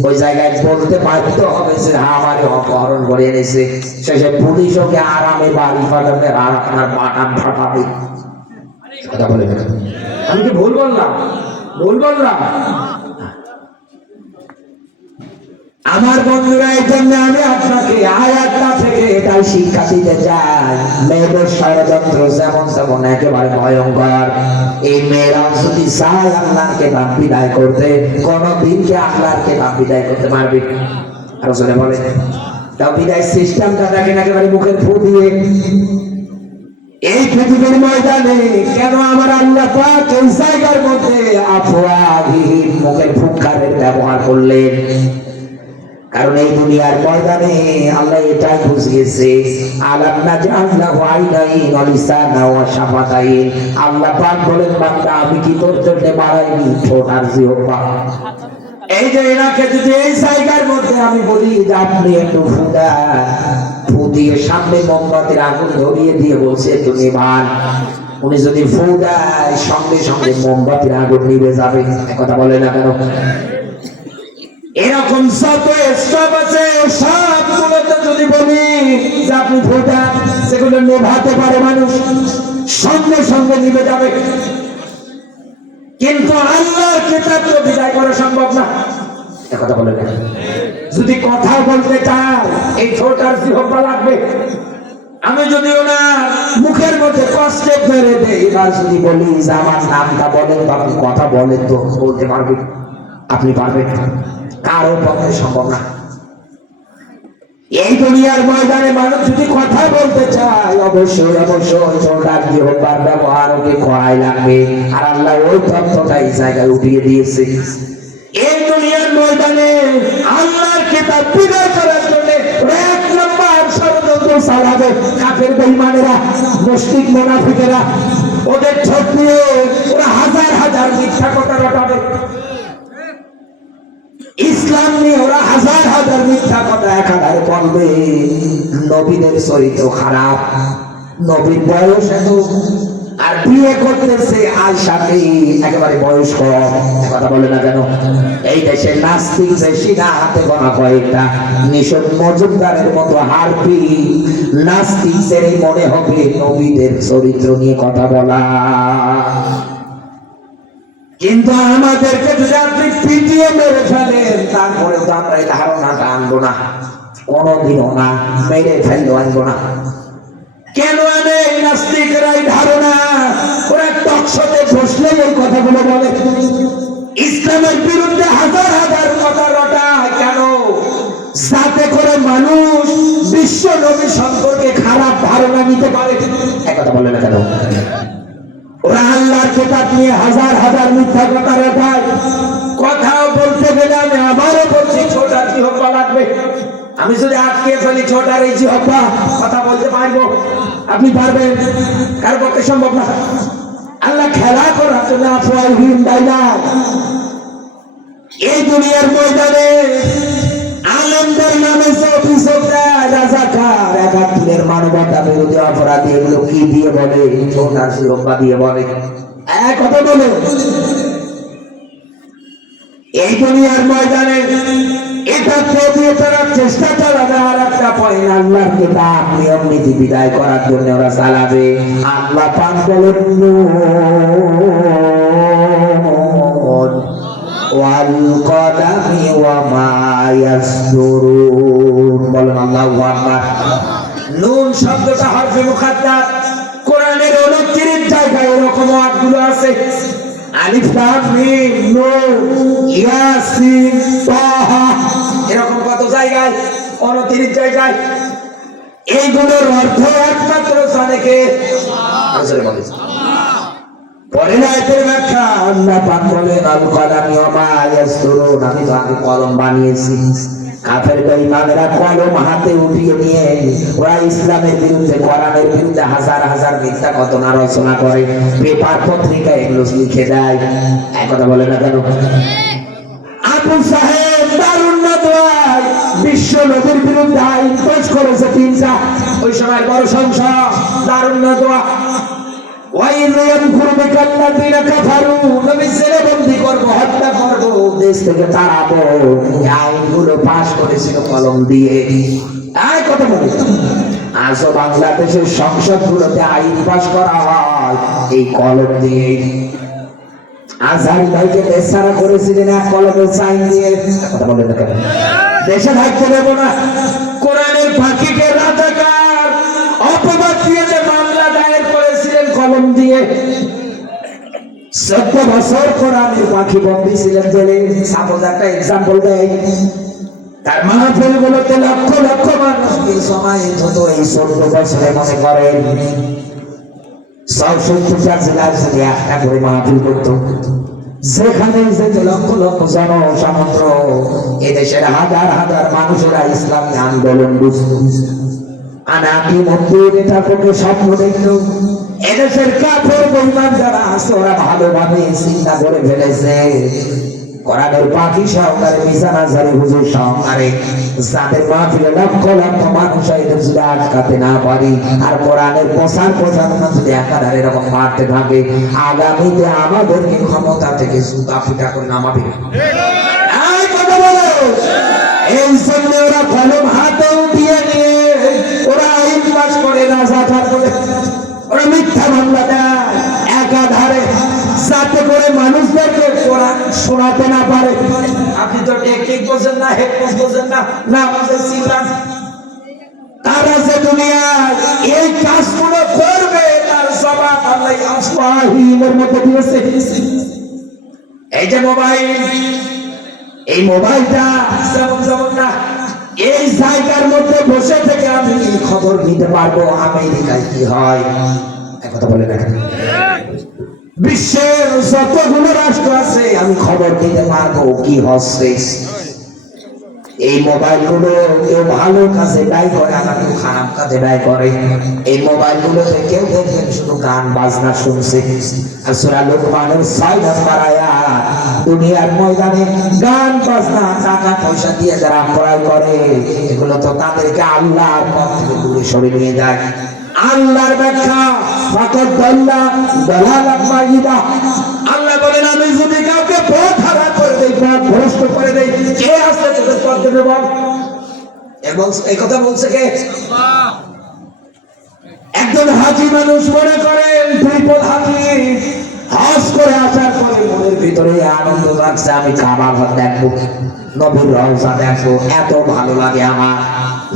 ওই জায়গায় বলতে বাধ্য হবে যে আমারে অপহরণ করে এনেছে। শেষে পুলিশ ওকে আরামে বাড়ি ফাটাবে আর আপনার বাটাম ফাটাবে। কথা বলে না? আমি কি ভুল বললাম? ভুল বললাম? আমার বন্ধুরা, এই জন্য আমি আপনাকে আয়াতটা থেকে এটাই শিক্ষা দিতে চাই, মেয়েদের ষড়যন্ত্র যেমন তেমন একেবারে ভয়ঙ্কর। এই মেয়েরা যদি চায় আল্লাহকে নাম বিদায় করতে, কোন দিনকে আল্লাহকে নাম বিদায় করতে পারবে? আর জনে বলে তাও বিদায় সিস্টেমটা দেখেন একেবারে মুখের ফু দিয়ে। এই পৃথিবীর ময়দানে কেন আমার আল্লাহ পাক এই জায়গার মধ্যে আফওয়াহিম মুখের ফুৎকারের ব্যবহার করলেন? কারণ এই দুনিয়ার ময়দানে আল্লাহ এটাই বুঝিয়েছে, আলাম নাজআলহু আইনাইন ওয়া লিসানান ওয়া শাফাতাইন। আল্লাহ পাক বলেন, বান্দা আমি কি তোর জন্য বাড়াইনি ঠোঁট আর জিহ্বা? এই যে এনাকে যদি এই জায়গার মধ্যে আমি বলি যে আপনি একটু ফু দিয়ে সামনে মোমবাতির আগুন ধরিয়ে দিয়ে বলছে একটু নিভান, উনি যদি ফু দেয় সঙ্গে সঙ্গে মোমবাতির আগুন নিভে যাবে। কথা বলে না কেন? এরকম যত স্টপ আছে সবগুলোতে যদি বলি যে আপনি ফোটা, সেগুলো নেভাতে পারে মানুষ, সঙ্গে সঙ্গে নিভে যাবে। কিন্তু আল্লাহর কিতাব তো বিদায় করা সম্ভব না। কথা বলে না? যদি কথা বলতে চায় এই ঠোঁট আর জিহ্বা লাগবে। আমি যদি ওনার মুখের মধ্যে কষ্টে ফেলে দেই, এবার যদি বলি যে আমার নামটা বলেন, আপনি কথা বলেন, তো বলতে পারবেন? আপনি পারবেন? কারো পক্ষে সম্ভব না। এই দুনিয়ার ময়দানে মানুষ যদি কথা বলতে চায় অবশ্যই অবশ্যই ছোটার জিহ্বার ব্যবহার ওকে করাই লাগবে। আর আল্লাহ ওই তথ্যটা এই জায়গায় উঠিয়ে দিয়েছে। এই দুনিয়ার ময়দানে আল্লাহর কিতাব বিদায় করার জন্য এক নম্বর ষড়যন্ত্র চালাবে কাফের বেঈমানেরা, মুশরিক মুনাফিকেরা। ওদের ঠোঁট দিয়ে ওরা হাজার হাজার মিথ্যা কথা রটাবে, ইসলাম নিয়ে ওরা হাজার হাজার মিথ্যা কথা একাধারে বলবে। নবীদের চরিত্র খারাপ, নবীর বয়স এত, আর বিয়ে করতেছে আয়সাকে, একেবারে বয়স কম। কথা বলে না কেন? এই দেশে নাস্তিক বেশি না, হাতে গোনা কয়েকটা। নিশোদ মজুমদারের মতো হারপি নাস্তিকদের মনে হবে নবীদের চরিত্র নিয়ে কথা বলা। কিন্তু আমাদেরকে যদি আপনি পিটিয়ে মেরে ফেলেন, তারপরে তো আমরা এই ধারণাটা আনবো না, কোনোদিনও না। মেরে ফেললো আনবো না। কেন আনে নাস্তিকরা এই ধারণা? ওরা টকশোতে বসলে এই কথাগুলো বলে, ইসলামের বিরুদ্ধে হাজার হাজার কথা রটায়। কেন? যাতে করে মানুষ বিশ্ব নবী সম্পর্কে খারাপ ধারণা নিতে পারে। কথা বলে না কেন? ওরা আল্লাহর কিতাব নিয়ে হাজার হাজার মিথ্যা কথা রটায়। কথাও বলতে গেলে আমি আবারও বলছি, ছোটার জিহ্বা লাগবে। আমি যদি আটকে ফেলি ছোটার এই জিহ্বা, কথা বলতে পারবো? আপনি পারবেন? কার পক্ষে সম্ভব না। আল্লাহ খেলা করার জন্য আফওয়াহিম দায়না। এই দুনিয়ার ময়দানে আলেমদের নামে যে অভিযোগ দেয় রাজাকার, একাত্তরের মানবতা বিরোধী অপরাধী, এগুলো কি দিয়ে বলে? ছোটার জিহ্বা দিয়ে বলে। কথা বলে এই দুনিয়ার ময়দানে এটা দিয়ে তারা চেষ্টা চালাবে। আর একটা পয়েন্ট, আল্লাহর কিতাব নিয়ম নীতি বিদায় করার জন্য ওরা চালাবে। আল্লাহ পাক বলেন, ওয়াল কলামি ওয়া মা ইয়াসদুরুন। বলেন আল্লাহু আকবার। নুন শব্দটা হরফে মুকাদ্দার। কোরআনের 29 জায়গায় এরকম ওয়ার্ডগুলো আছে। আলিফ লাম মিম নুন ইয়াসিন তাহা, এরকম কত জায়গায়? 29 জায়গায়। এইগুলোর অর্থ একমাত্র জানে কে? পরের আয়াতের ব্যাখ্যা, আল্লাহ পাক বলেন, আল কলামি ওয়া মা ইয়াসদুরুন। আমি তো আগে কলম বানিয়েছি। কাফের বেঈমানেরা কলম হাতে উঠিয়ে নিয়ে ওরা ইসলামের বিরুদ্ধে, কোরআনের বিরুদ্ধে হাজার হাজার মিথ্যা ঘটনা রচনা করে, পেপার পত্রিকায় এগুলো লিখে দেয়। এক কথা বলে না কেন? আবু সাহেব দারুন নদওয়ায় বিশ্ব নবীর বিরুদ্ধে আইন পাস করেছে 3টা। ওই সময় বড় সংসদ দারুন নদওয়া। হত্যা করবো, দেশ থেকে তাড়াবো, আইনগুলো পাশ করেছিল কলম দিয়ে। কথা বলে, আজও বাংলাদেশের সংসদগুলোতে আইন পাশ করা হয় এই কলম দিয়ে। আজহারি ভাইকে দেশ ছাড়া করেছিলেন এক কলমের সাইন দিয়ে। কথা বলে না কেন? দেশে থাকতে দেবো না। কোরআনের পাখিকে রাজাকার অপবাদ দিয়ে যে মামলা দায়ের করেছিলেন কলম দিয়ে, 14 বছর কোরআনের পাখি বন্দী ছিলেন জেলে। সাপোজ একটা এক্সাম্পল দেয়, তার মাহফিল গুলোতে লক্ষ লক্ষ মানুষ এই সময় হতো। এই 14 বছরে মনে করেন 64টা জেলার যদি একটা করে মাহফিল করতো, যেখানে যেতে লক্ষ লক্ষ জনসমুদ্র, এদেশের হাজার হাজার মানুষেরা ইসলামী আন্দোলন বুঝত। আনাকি মন্দির এটা পক্ষে স্বপ্ন দেখত। এদেশের কাফের বেঈমান যারা আছে ওরা ভালোভাবে চিন্তা করে ফেলেছে, কোরআনের পাখি সহকারে, মিজান আজহারি হুজুর সহকারে, যাদের মাহফিলে লক্ষ লক্ষ মানুষ এদের যদি আটকাতে না পারি, আর কোরআনের প্রচার প্রচারণা যদি একাধারে এরকম মারতে থাকে, আগামীতে আমাদেরকে ক্ষমতা থেকে জুতা পিটা করে নামাবে। এই জন্য ওরা কলম হাতে উঠিয়ে নিয়ে ওরা আইন পাস করে, রাজাকার করে, ওরা মিথ্যা মামলা দেয় একাধারে, যাতে করে মানুষদেরকে কোরআন শোনাতে না পারে। আপনি তো টেকনিক বোঝেন না, হেডফোন বোঝেন না, না আমাদের সিলাম। তারা যে দুনিয়ায় এই কাজগুলো করবে তার জবাব আল্লাহ আসওয়াহিমের মধ্যে দিয়েছে। এই যে মোবাইল, এই মোবাইলটা যেমন যেমন না, এই জায়গার মধ্যে বসে থেকে আমি খবর নিতে পারবো আমেরিকায় কি হয়। কথা বলে না, বিশ্বের যতগুলো রাষ্ট্র আছে আমি খবর দিতে পারবো কি হচ্ছে। এই মোবাইল গুলো কেউ ভালো কাজে ব্যয় করে, আবার কেউ খারাপ কাজে ব্যয় করে। এই মোবাইল গুলোতে কেউ দেখবেন শুধু গান বাজনা শুনছে। আর সূরা লোকমানের 6 নম্বর আয়াত, দুনিয়ার ময়দানে গান বাজনা, টাকা পয়সা দিয়ে যারা ক্রয় করে এগুলো তো তাদেরকে আল্লাহর পথ থেকে দূরে সরিয়ে নিয়ে যায়। আল্লাহর ব্যাখ্যা ফাকাদ দাল্লা দালালান বাঈদা। আল্লাহ বলেন আমি যদি কাউকে পথ হারা করে দেই, পথ ভ্রষ্ট করে দেই, কে আসলে তোদের পথ দেবে বল? এবং এই কথা বলছে কে? আল্লাহ। একজন হাজী মানুষ মনে করেন বিপদ হাজী হজ করে আসার পরে মনের ভিতরে আনন্দ লাগছে, আমি কাবা ঘর দেখবো, নবীর রওজা দেখবো, এত ভালো লাগে আমার।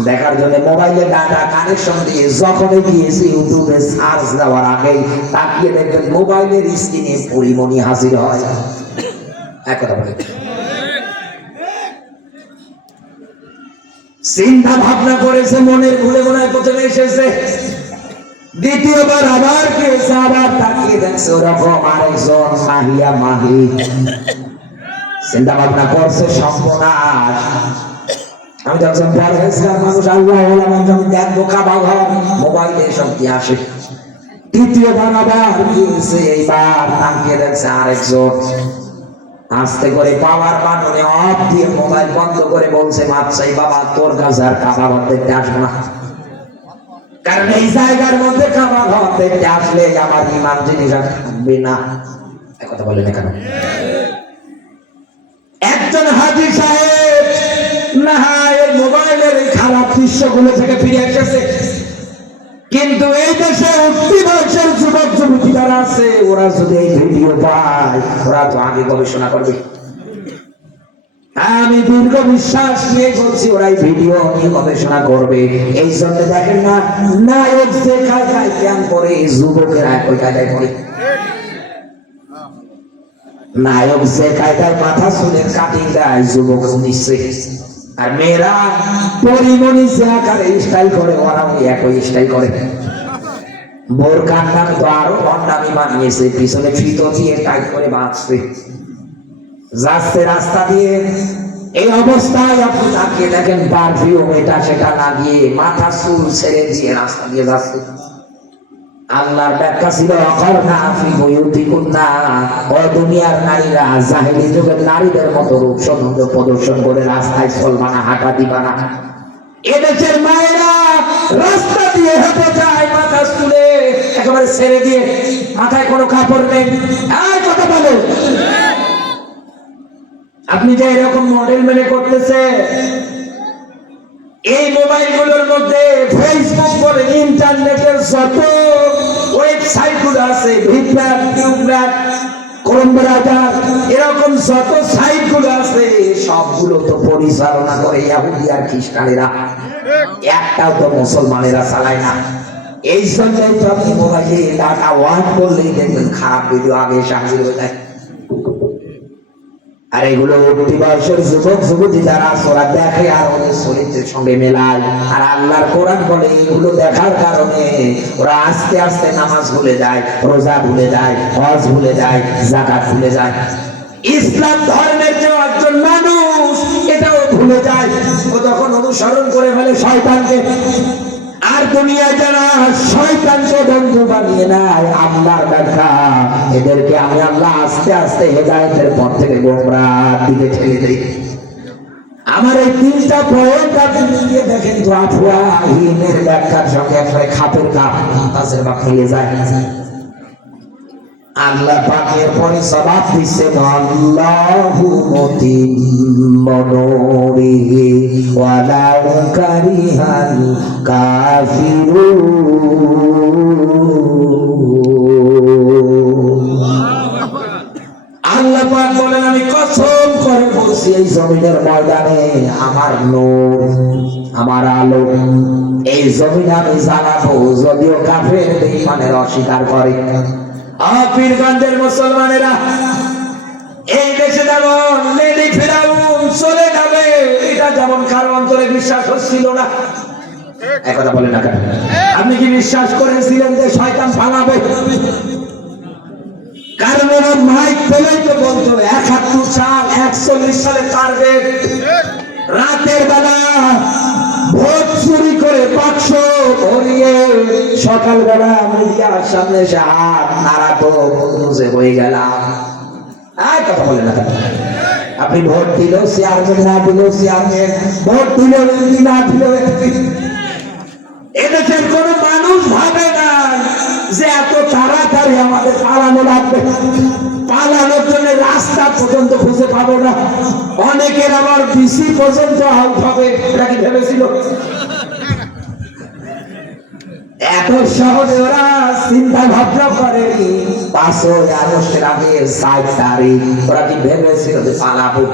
দেখার জন্য মোবাইলে ডাটা কানেকশন দিয়ে যখনই গিয়েছি ইউটিউবে সার্চ দেওয়ার আগে তাকিয়ে দেখবেন মোবাইলের স্ক্রিনে পরিমণি হাজির হয়। এক কথা বলে চিন্তা ভাবনা করেছে, মনের ভুলে মনে প্রথমে এসেছে, দ্বিতীয়বার আবার গিয়েছে, আবার তাকিয়ে দেখছে ওরকম আরেকজন মাহিয়া মাহি। চিন্তা ভাবনা করছে সর্বনাশ, আমি যখন পরহেজগার মানুষ আল্লাহ আমি দেখবো কাবা ঘর, মোবাইলে সব কি আসে। তৃতীয়বার আবার গিয়েছে, এইবার তাকিয়ে দেখছে আরেকজন আস্তে করে পাওয়ার বাটনে অফ দিয়ে মোবাইল বন্ধ করে বলছে মাতসাই বাবা তোর কাছে আর কাবা ঘর দেখতে আসবো না, কারণ এই জায়গার মধ্যে কাবা ঘর দেখতে আসলে আমার ইমান জিনিস থাকবে না। কথা বলে না কেন? একজন হাজী সাহেব না এই মোবাইলের এই খারাপ দৃশ্যগুলো থেকে ফিরে এসেছে, কিন্তু এই দেশে উঠতি বয়সের যুবক যুবতী যারা আছে ওরা যদি এই ভিডিও পায় ওরা তো আগে গবেষণা করবে। আমি দীর্ঘ বিশ্বাস নিয়ে বলছি ওরা এই ভিডিও নিয়ে গবেষণা করবে। এই জন্য দেখেন না নায়ক যে কায়দায় জ্ঞান করে যুবকেরা ওই কায়দায় করে, নায়ক যে কায়দায় মাথা চুলের কাটিং দেয় যুবক নিচ্ছে, আর মেয়েরা পরিমণি যে আকারে স্টাইল করে ওরা ওই একই স্টাইল করে। বোর কান্না তো আরো ভণ্ডামি বানিয়েছে, পিছনে ফিতো দিয়ে টাইট করে বাঁচছে, যাচ্ছে রাস্তা দিয়ে। এই অবস্থায় আপনি তাকিয়ে দেখেন পারফিউম এটা সেটা লাগিয়ে মাথা চুল ছেড়ে দিয়ে রাস্তা দিয়ে যাচ্ছে। আল্লাহর ব্যাখ্যা ছিল অকরনা ফি বুয়ুতিকুন্না, ও দুনিয়ার নারীরা জাহেলি যুগের নারীদের মতো রূপ সৌন্দর্য প্রদর্শন করে রাস্তায় চলবা না, হাঁটা দিবা না। এদেশের মায়েরা রাস্তা দিয়ে হেঁটে যায় মাথা চুলে একেবারে ছেড়ে দিয়ে, মাথায় কোনো কাপড় নেই। আর কথা বলো, আপনি যে এরকম মডেল মেনে করতেছে, এই মোবাইলগুলোর মধ্যে ফেসবুক বলে ইন্টারনেটের যত ওয়েবসাইট গুলো আছে, ভিপ্রাট, টিউবরাট, ক্রোমব্রাউজার, এরকম যত সাইট গুলো আছে সবগুলো তো পরিচালনা করে ইহুদি আর খ্রিস্টানেরা, একটাও তো মুসলমানেরা চালায় না। এই জন্যই তো আপনি মোবাইলে ডাটা ওয়ান করলেই দেখবেন খারাপ ভিডিও আগে হাজির হয়ে যায়। আর এগুলো উঠতি বয়সের যুবক যুবতী যারা ওরা দেখে আর ওদের শরীরের সঙ্গে মেলায়। আর আল্লাহর কোরআন বলে এগুলো দেখার কারণে ওরা আস্তে আস্তে নামাজ ভুলে যায়, রোজা ভুলে যায়, হজ ভুলে যায়, যাকাত ভুলে যায়। ইসলাম ধর্মের যে একজন মানুষ এটাও ভুলে যায়, ও তখন অনুসরণ করে ফেলে শয়তানকে। আর দুনিয়ায় যারা শয়তানকে বন্ধু বানিয়ে নেয়, আল্লাহর ব্যাখ্যা এদেরকে আমি আল্লাহ আস্তে আস্তে হেদায়েতের পথ থেকে গোমরাহর দিকে ঠেলে দেই। আমার এই তিনটা পয়েন্ট আপনি নিয়ে দেখেন তো আফওয়াহিমের ব্যাখ্যার সঙ্গে একবারে খাপের কাপ কাছের বা খেলে যায়। আল্লাহ পাকের পরে জবাব দিচ্ছে আল্লাহু মুতিম্মু নূরিহি ওয়ালাউ কারিহাল কাফিরুন। আল্লাহ পাক বলেন আমি কসম করে বলছি এই জমিনের ময়দানে আমার নূর, আমার আলো, এই জমিন আমি জ্বালাবো যদিও কাফের বেঈমানের অস্বীকার করে। পীরগঞ্জের মুসলমানেরা এই দেশে যেমন লেডি ফিরাউন চলে যাবে এটা যেমন কারো অন্তরে বিশ্বাস হচ্ছিল না। একথা বলেন না কেন? আপনি কি বিশ্বাস করেছিলেন যে শয়তান পালাবে? কারণ ওরা মাইক পেলেই তো বলতো 71 সাল 41 সালে টার্গেট, রাতের বেলা ভোট চুরি করে 500 ধরিয়ে সকালবেলা মিডিয়ার সামনে এসে হাত নাড়াতো, বুঝে হয়ে গেলাম। আর কথা বলে না, আপনি ভোট দিলেও চেয়ারম্যান, না দিলেও চেয়ারম্যান, ভোট দিলেও এমপি, না দিলেও এমপি। এদেশের কোন মানুষ ভাবে না যে এত তাড়াতাড়ি আমাদের পালানো লাগবে, পালানোর জন্য রাস্তা পর্যন্ত খুঁজে পাবো না। অনেকের আবার বিসি পর্যন্ত আউট হবে, এটা কি ভেবেছিল? এত সহজে ওরা চিন্তা ভাবনা করেনি। 5ই আগস্টের আগে 7 তারিখ ওরা কি ভেবেছিল যে পালাবো?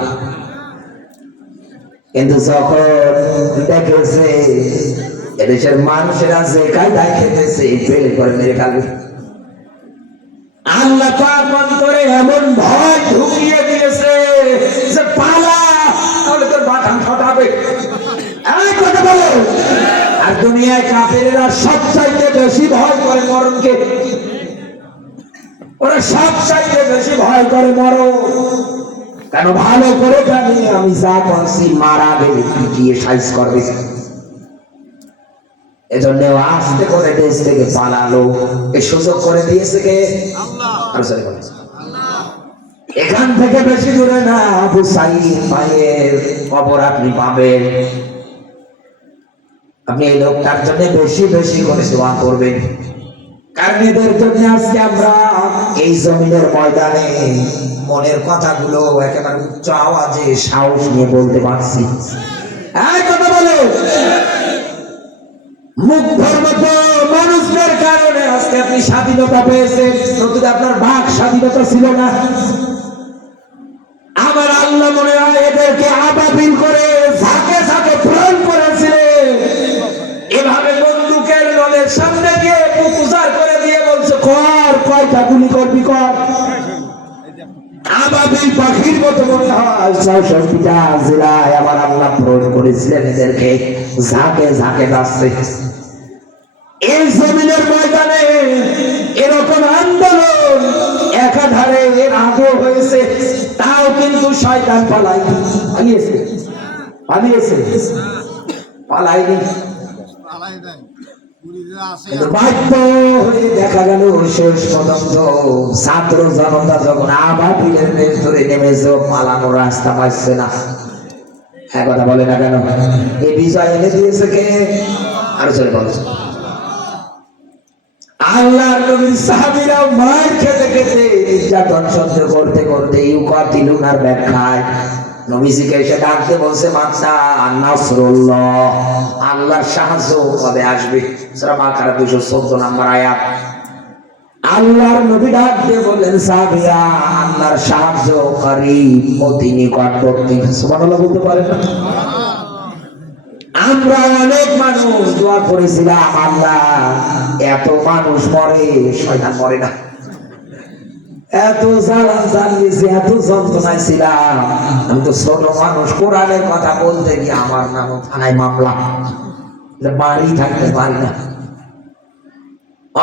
কিন্তু যখন দেখেছে এদেশের মানুষেরা যে কায়দায় খেতেছে, ফেল করে মেরে ফেলবে, আল্লাহ পাক অন্তরে এমন ভয় ঢুকিয়ে দিয়েছে যে পালা, তাহলে তোর বাটাম ফাটাবে। এই কথা বলো। আর দুনিয়ায় কাফেরেরা সবচাইতে বেশি ভয় করে মরণকে, ওরা সবচাইতে বেশি ভয় করে মরণ। কেন? ভালো করে জানি আমি যা বলছি মারা গেলে পিটিয়ে সাইজ করবে। এজন্য আস্তে করে দেশ থেকে পালালো। এই সুযোগ করে দিয়েছে কে? আল্লাহ। এখান থেকে বেশি দূরে না, আবু সাঈদ ভাইয়ের কবর আপনি পাবেন। আপনি এই লোকটার জন্য বেশি বেশি করে দোয়া করবেন, কারণ এদের জন্য আজকে আমরা এই জমিনের ময়দানে মনের কথাগুলো একেবারে উচ্চ আওয়াজে সাহস নিয়ে বলতে পারছি। এই কথা বলো। মুগ্ধর মতো মানুষদের কারণে আজকে আপনি স্বাধীনতা পেয়েছেন, নতুবা আপনার বাক স্বাধীনতা ছিল না। আমার আল্লাহ মনে হয় এদেরকে আবাবিল করে ঝাঁকে ঝাঁকে প্রাণ করেছিলেন। এভাবে বন্দুকের নলের সামনে গিয়ে পুকুজার করে দিয়ে বলছে, কর, কয়টা গুলি করবি কর। আবাবিল পাখির মতো মনে হয় ৬৬টা জেলায় আমার আল্লাহ প্রেরণ করেছিলেন এদেরকে, ঝাঁকে ঝাঁকে যাচ্ছে। এই জমিনের ময়দানে এরকম আন্দোলন একাধারে এর আগেও হয়েছে, তাও কিন্তু শয়তান পালায়নি। বাধ্য হয়ে দেখা গেল শেষ পর্যন্ত ছাত্র জনতা যখন আবাবিলের বেশ ধরে নেমেছে, পালানোর রাস্তা পাচ্ছে না। হ্যাঁ, কথা বলে না কেন? এই বিজয় এনে দিয়েছে কে? আর চলে বলছে আল্লাহর নবীর সাহাবীরা মার খেতে খেতে নির্যাতন সহ্য করতে করতে ইউকাতিলুনার ব্যাখ্যায় নবীজিকে এসে ডাকতে বলছে, মাতা নাসরুল্লাহ, আল্লাহর সাহায্য কবে আসবে? সূরা বাকারা 214 নম্বর আয়াত। আল্লাহর নবী ডাক দিয়ে বললেন, সাহাবীরা, আল্লাহর সাহায্য করিব, অতি নিকটবর্তী। সুবহানাল্লাহ বলতে পারেন না? আমরা অনেক মানুষ দোয়া করেছিলাম, আল্লাহ এত মানুষ মরে, শয়তান মরে না। এত জ্বালা জ্বালিয়েছি, এত যন্ত্রণায় ছিলাম। আমি তো ছোট মানুষ, কোরআনের কথা বলতে গিয়ে আমার নাম থানায় মামলা, বাড়ি থাকতে পারি না।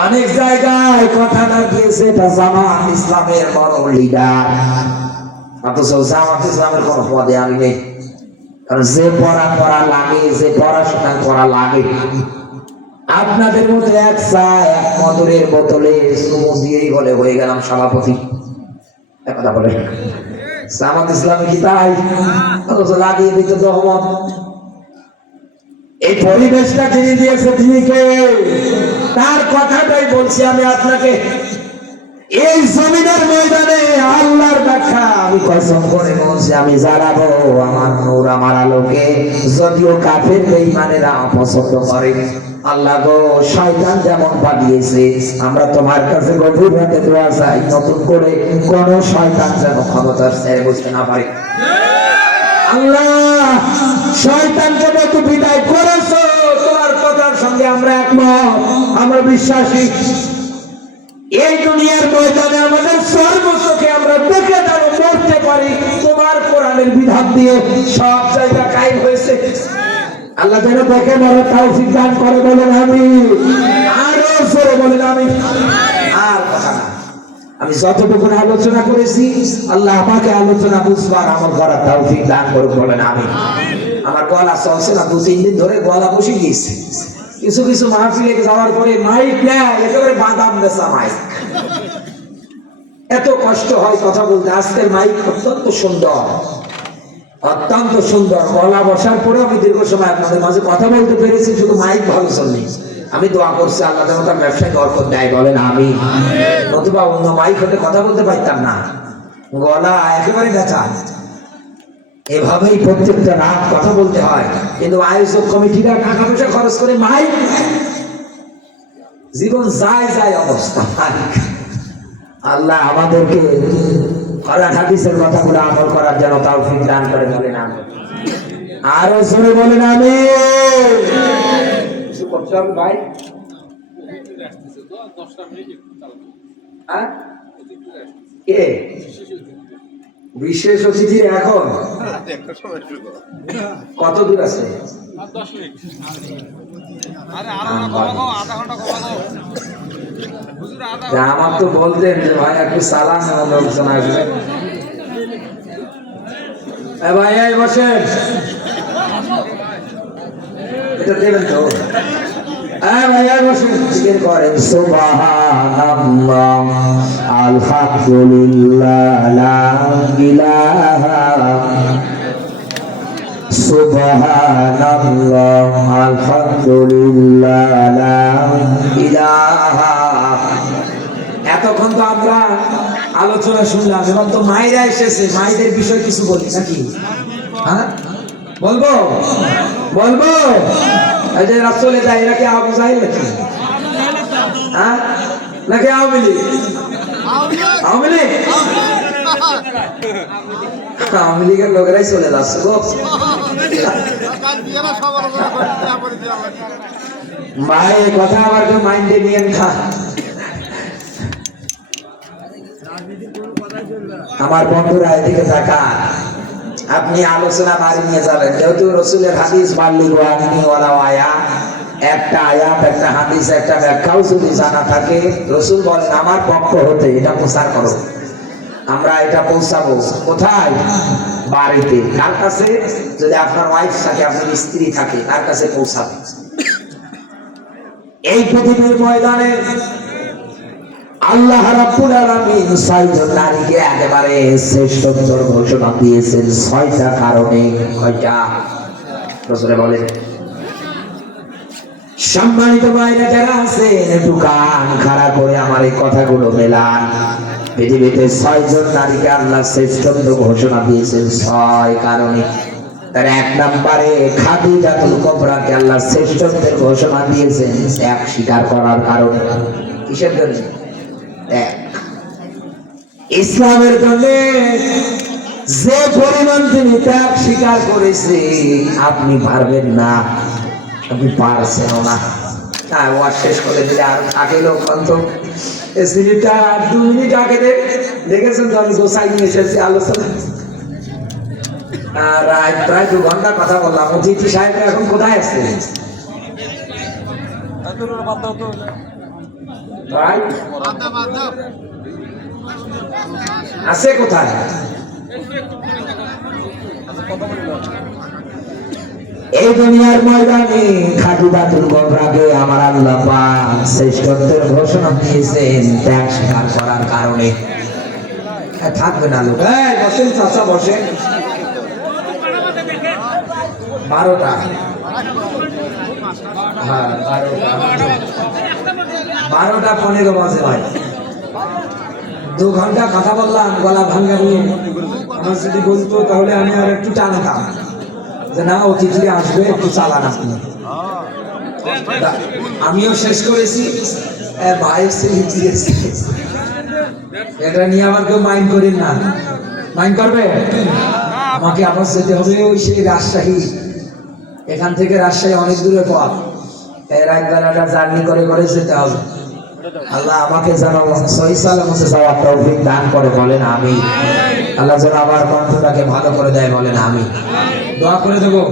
অনেক জায়গায় কথা না গিয়েছে এটা জামাত ইসলামের বড় লিডার, অথচ জামাত ইসলামের কোন পদে আমি নেই। কারণ যে পড়া লাগে, যে পড়াশোনা করা লাগে, আপনাদের মতো এক চা এক মধুরের বোতলে চুমু দিয়েই বলে হয়ে গেলাম সভাপতি। কথা বলে জামাত ইসলামে কি তাই? অথচ লাগিয়ে দিত রহমত। এই পরিবেশটা তিনি দিয়েছে, তিনি কে? তার কথাটাই বলছি আমি আপনাকে। এই জমিনের ময়দানে আল্লাহর ব্যাখ্যা আমি কসম করে বলছি, আমি জ্বালাবো আমার নূর, আমার আলোকে। যদিও কাফের বেঈমানেরা অপছন্দ করে, আল্লাহ গো, শয়তান যেমন পাঠিয়েছে, আমরা তোমার কাছে গভীর রাতে দোয়া চাই, নতুন করে কোন শয়তান যেন ক্ষমতার চেয়ে বসতে না পারে। আল্লাহ, শয়তানকে যত বিদায় করেছো, তোমার কথার সঙ্গে আমরা একমত, আমরা বিশ্বাসী। এই দুনিয়ার ময়দানে আমাদের সর্বচোখে আমরা দেখে যেন মরতে পারি তোমার কোরআনের বিধান দিয়ে। সব জায়গা কায়েম হয়েছে, আল্লাহ যেন দেখে মরার তৌফিক দান করে, বলেন আমিন। আরো জোরে বলেন আমিন। আর কথা না, আমি যতটুকু আলোচনা করেছি, আল্লাহ আমাকে আলোচনা বুঝবার আমল করার তৌফিক দান করুন, বলেন আমিন। আমার গলা চলছে না, 2-3 দিন ধরে গলা বসে গিয়েছে। কিছু কিছু মাহফিলে যাওয়ার পরে মাইক নেয়, একেবারে বাদাম বেচা মাইক, এত কষ্ট হয় কথা বলতে। আজকের মাইক অত্যন্ত সুন্দর, অত্যন্ত সুন্দর। গলা বসার পরে আমি দীর্ঘ সময় আপনাদের মাঝে কথা বলতে পেরেছি, শুধু মাইক ভালো চলনি। আমি দোয়া করছি আল্লাহ যেন তার ব্যবসায় বরকত দেয়, বলেন আমি। নতুবা অন্য মাইক হতে কথা বলতে পারতাম না, গলা একেবারে ব্যথা। এভাবেই প্রত্যেকটা রাত কথা বলতে হয়, কিন্তু আয়োজক কমিটিরা টাকা পয়সা খরচ করে মাইক, জীবন যায় যায় অবস্থা। আল্লাহ আমাদেরকে কোরআন হাদিসের কথাগুলো আমল করার জন্য তৌফিক দান করে, বলেন আমি। আরো জোরে বলেন আমি। কিছু করতে হবে ভাই? কে বিশেষ অতিথি? এখন কত দূর আছে? আমার তো বলতেন যে ভাই একটু সালাম লোকজন আসবে। ভাই এই বসেন, এটা দেবেন তো? ভাইয়া বসেন, জিকির করেন সুবহানাল্লাহ আলহামদুলিল্লাহ লা ইলাহা সুবহানাল্লাহ আলহামদুলিল্লাহ লা ইলাহা। এতক্ষণ তো আমরা আলোচনা শুনলাম, এবং তো মায়েরা এসেছে, মায়েদের বিষয় কিছু বলি নাকি? হ্যাঁ বলবো বলবো। এই যে রাসূলে যায়, এরা কি আবু জাহেল নাকি? হ্যাঁ নাকি আওয়ামী লীগ? আওয়ামী লীগ, আওয়ামী লীগের লোকেরাই চলে যাচ্ছে গো। ভাই কথা আবার কেউ মাইন্ডে নিয়ে না। আমার বন্ধুরা এদিকে থাকা, আপনি আলোচনা বাড়ি নিয়ে যাবেন, যেহেতু রসুলের হাদিস বাল্লিগ আনি ওয়ালাউ আয়া, একটা আয়াত একটা হাদিস একটা ব্যাখ্যাও যদি জানা থাকে, রসুল বলেন আমার পক্ষ হতে এটা প্রচার করো। আমরা এটা পৌঁছাবো কোথায়? বাড়িতে। কার কাছে? যদি আপনার ওয়াইফ থাকে, আপনার স্ত্রী থাকে, তার কাছে পৌঁছাবে। এই পৃথিবীর ময়দানে আল্লাহ রাব্বুল আলামিন ৬ জন নারীকে একেবারে শ্রেষ্ঠত্বর ঘোষণা দিয়েছেন ৬টা কারণে। কয়টা? রাসূলে বলেন। সম্মানিত ভাইরা যারা আছেন, একটু কান খাড়া করে আমার এই কথাগুলো মেলান। পৃথিবীতে ৬ জন নারীকে আল্লাহ শ্রেষ্ঠত্ব ঘোষণা দিয়েছেন ৬ কারণে। তার ১ নম্বরে খাদিজাতুল কুবরাকে আল্লাহ শ্রেষ্ঠত্বের ঘোষণা দিয়েছেন ত্যাগ স্বীকার করার কারণে। কিসের জন্য? ইসলামের জন্য যে পরিমাণ তিনি ত্যাগ স্বীকার করেছে, আপনি পারবেন না, আপনি পারছেন না। ওয়াজ শেষ করে দিলে আর থাকে লোক অন্তত 2 মিনিট আগে দেখেছেন তো, আমি গোসাই নিয়ে এসেছি আলোচনা, প্রায় 2 ঘন্টা কথা বললাম। অতিথি সাহেব এখন কোথায় আছে ভাই? আছে কোথায়? এই দুনিয়ার ময়দানে খাদিজাতুল কুবরাকে আমার আল্লাহ পাক শ্রেষ্ঠত্বের ঘোষণা দিয়েছেন ত্যাগ স্বীকার করার কারণে। থাকবে না লোক। বসেন চাচা বসেন। 12টা, হ্যাঁ 12টা 15 বাজে ভাই। 2 ঘন্টা কথা বললাম, গলা ভাঙ্গা নিয়ে। আমার যদি বলতো তাহলে আমি আর একটু টানতাম যে না, অতিথি আসবে, একটু চালান আপনি। আমিও শেষ করেছি, এটা নিয়ে আবার কেউ মাইন্ড করেন না। মাইন্ড করবে? আমাকে আবার যেতে হবে ওই সেই রাজশাহী। এখান থেকে রাজশাহী অনেক দূরে পথ, এর 1 বেলাটা জার্নি করে করে যেতে হবে। আল্লাহ আমাকে যেন সহি সালামতে যাওয়ার তৌফিক দান করে, বলেন আমি। আল্লাহ যেন আমার কণ্ঠটাকে ভালো করে দেয়, বলেন আমি। দোয়া করে দেবো।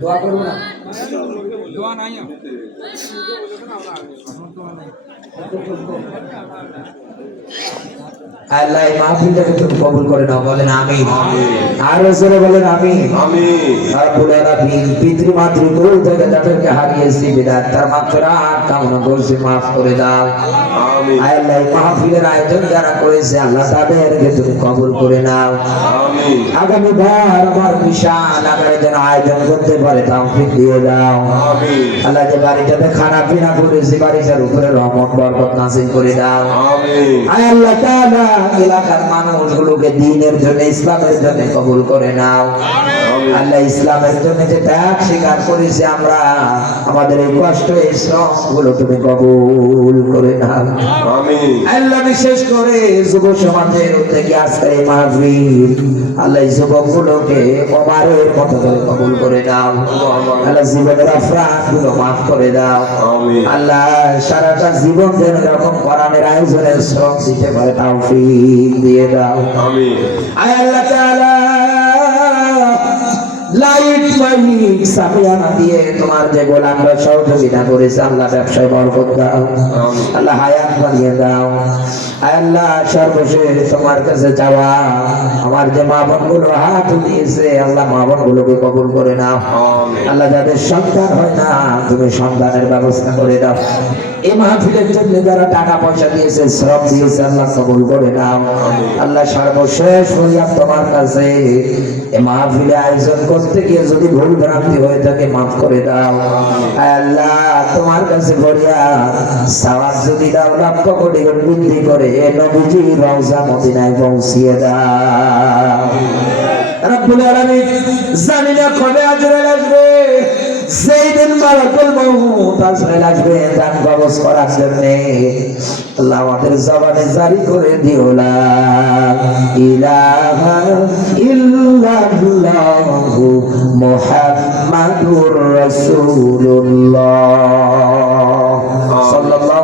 দোয়া করবো না? দোয়া নাই। আল্লাহ এই মাহফিলটাকে তুমি কবুল করে নাও, বলেন আমিন। আর জোরে বলেন আমিন। রব্বুল আলামিন পিতৃ মাতৃ কোল থেকে যাদেরকে হারিয়েছি বিদায় তার মাগফিরাত কামনা করছি, মাফ করে দাও। আল্লাহ এই মাহফিলের আয়োজন যারা করেছে আল্লাহ তাদেরকে তুমি কবুল করে নাও। আগামী বার আমার বিশাল আকারে যেন আয়োজন করতে পারে তৌফিক দিয়ে দাও। আল্লাহ যে বাড়িটাতে খানা পিনা করেছি বাড়িটার উপরে রহমত বরকত নাযিল করে দাও। আল্লাহ তাআলা এলাকার মানুষগুলোকে দ্বীনের জন্য ইসলামের জন্য কবুল করে নাও। আল্লাহ ইসলামের জন্য যে ত্যাগ স্বীকার করেছি আমরা, আমাদের এই কষ্ট এই শ্রম গুলো তুমি কবুল করে নাও। আল্লাহ বিশেষ করে যুব সমাজের উদ্যোগে আজকে এই মাহফিল, আল্লাহ যুবক গুলোকে ওমরের মতো করে কবুল করে নাও। আল্লাহ জীবনের অপরাধ গুলো মাফ করে দাও। আল্লাহ সারাটা জীবন যেন এরকম কোরআনের আয়োজনের শ্রম দিতে পারে তৌফিক দিয়ে দাও। আল্লাহ তাআলা লাইট মাইক সামিয়ানা দিয়ে তোমার যে গোলামরা সহযোগিতা করেছে আল্লাহ ব্যবসায় বরকত দাও। আল্লাহ হায়াত বাড়িয়ে দাও। আল্লাহ সর্বশেষ তোমার কাছে যাওয়া আমার যে মা বোন গুলো হাত দিয়েছে আল্লাহ মা বোন গুলোকে কবুল করে নাও। আল্লাহ যাদের সন্তান হয় না তুমি সন্তানের ব্যবস্থা করে দাও। এই মাহফিলের জন্য যারা টাকা পয়সা দিয়েছে শ্রম দিয়েছে আল্লাহ কবুল করে নাও। আল্লাহ সর্বশেষ ফরিয়াদ তোমার কাছে এই মাহফিলে আয়োজন করতে গিয়ে যদি ভুল ভ্রান্তি হয়ে থাকে মাফ করে দাও। আল্লাহ তোমার কাছে ফরিয়াদ সওয়াব যদি দাও লক্ষ কোটি গুণ বৃদ্ধি করে নবীজির রওজা মদিনায় পৌঁছিয়ে দাও। রব্বুল আলামিন জানি না কবে আজরাইল আসবে, যেই দিন মালাকুল মউত আজরাইল আসবে দান কবজ করার জন্য আল্লাহ আমাদের জবানে জারি করে দিও লা ইলাহা ইল্লাল্লাহু মুহাম্মাদুর রাসূলুল্লাহ সাল্লাল্লাহু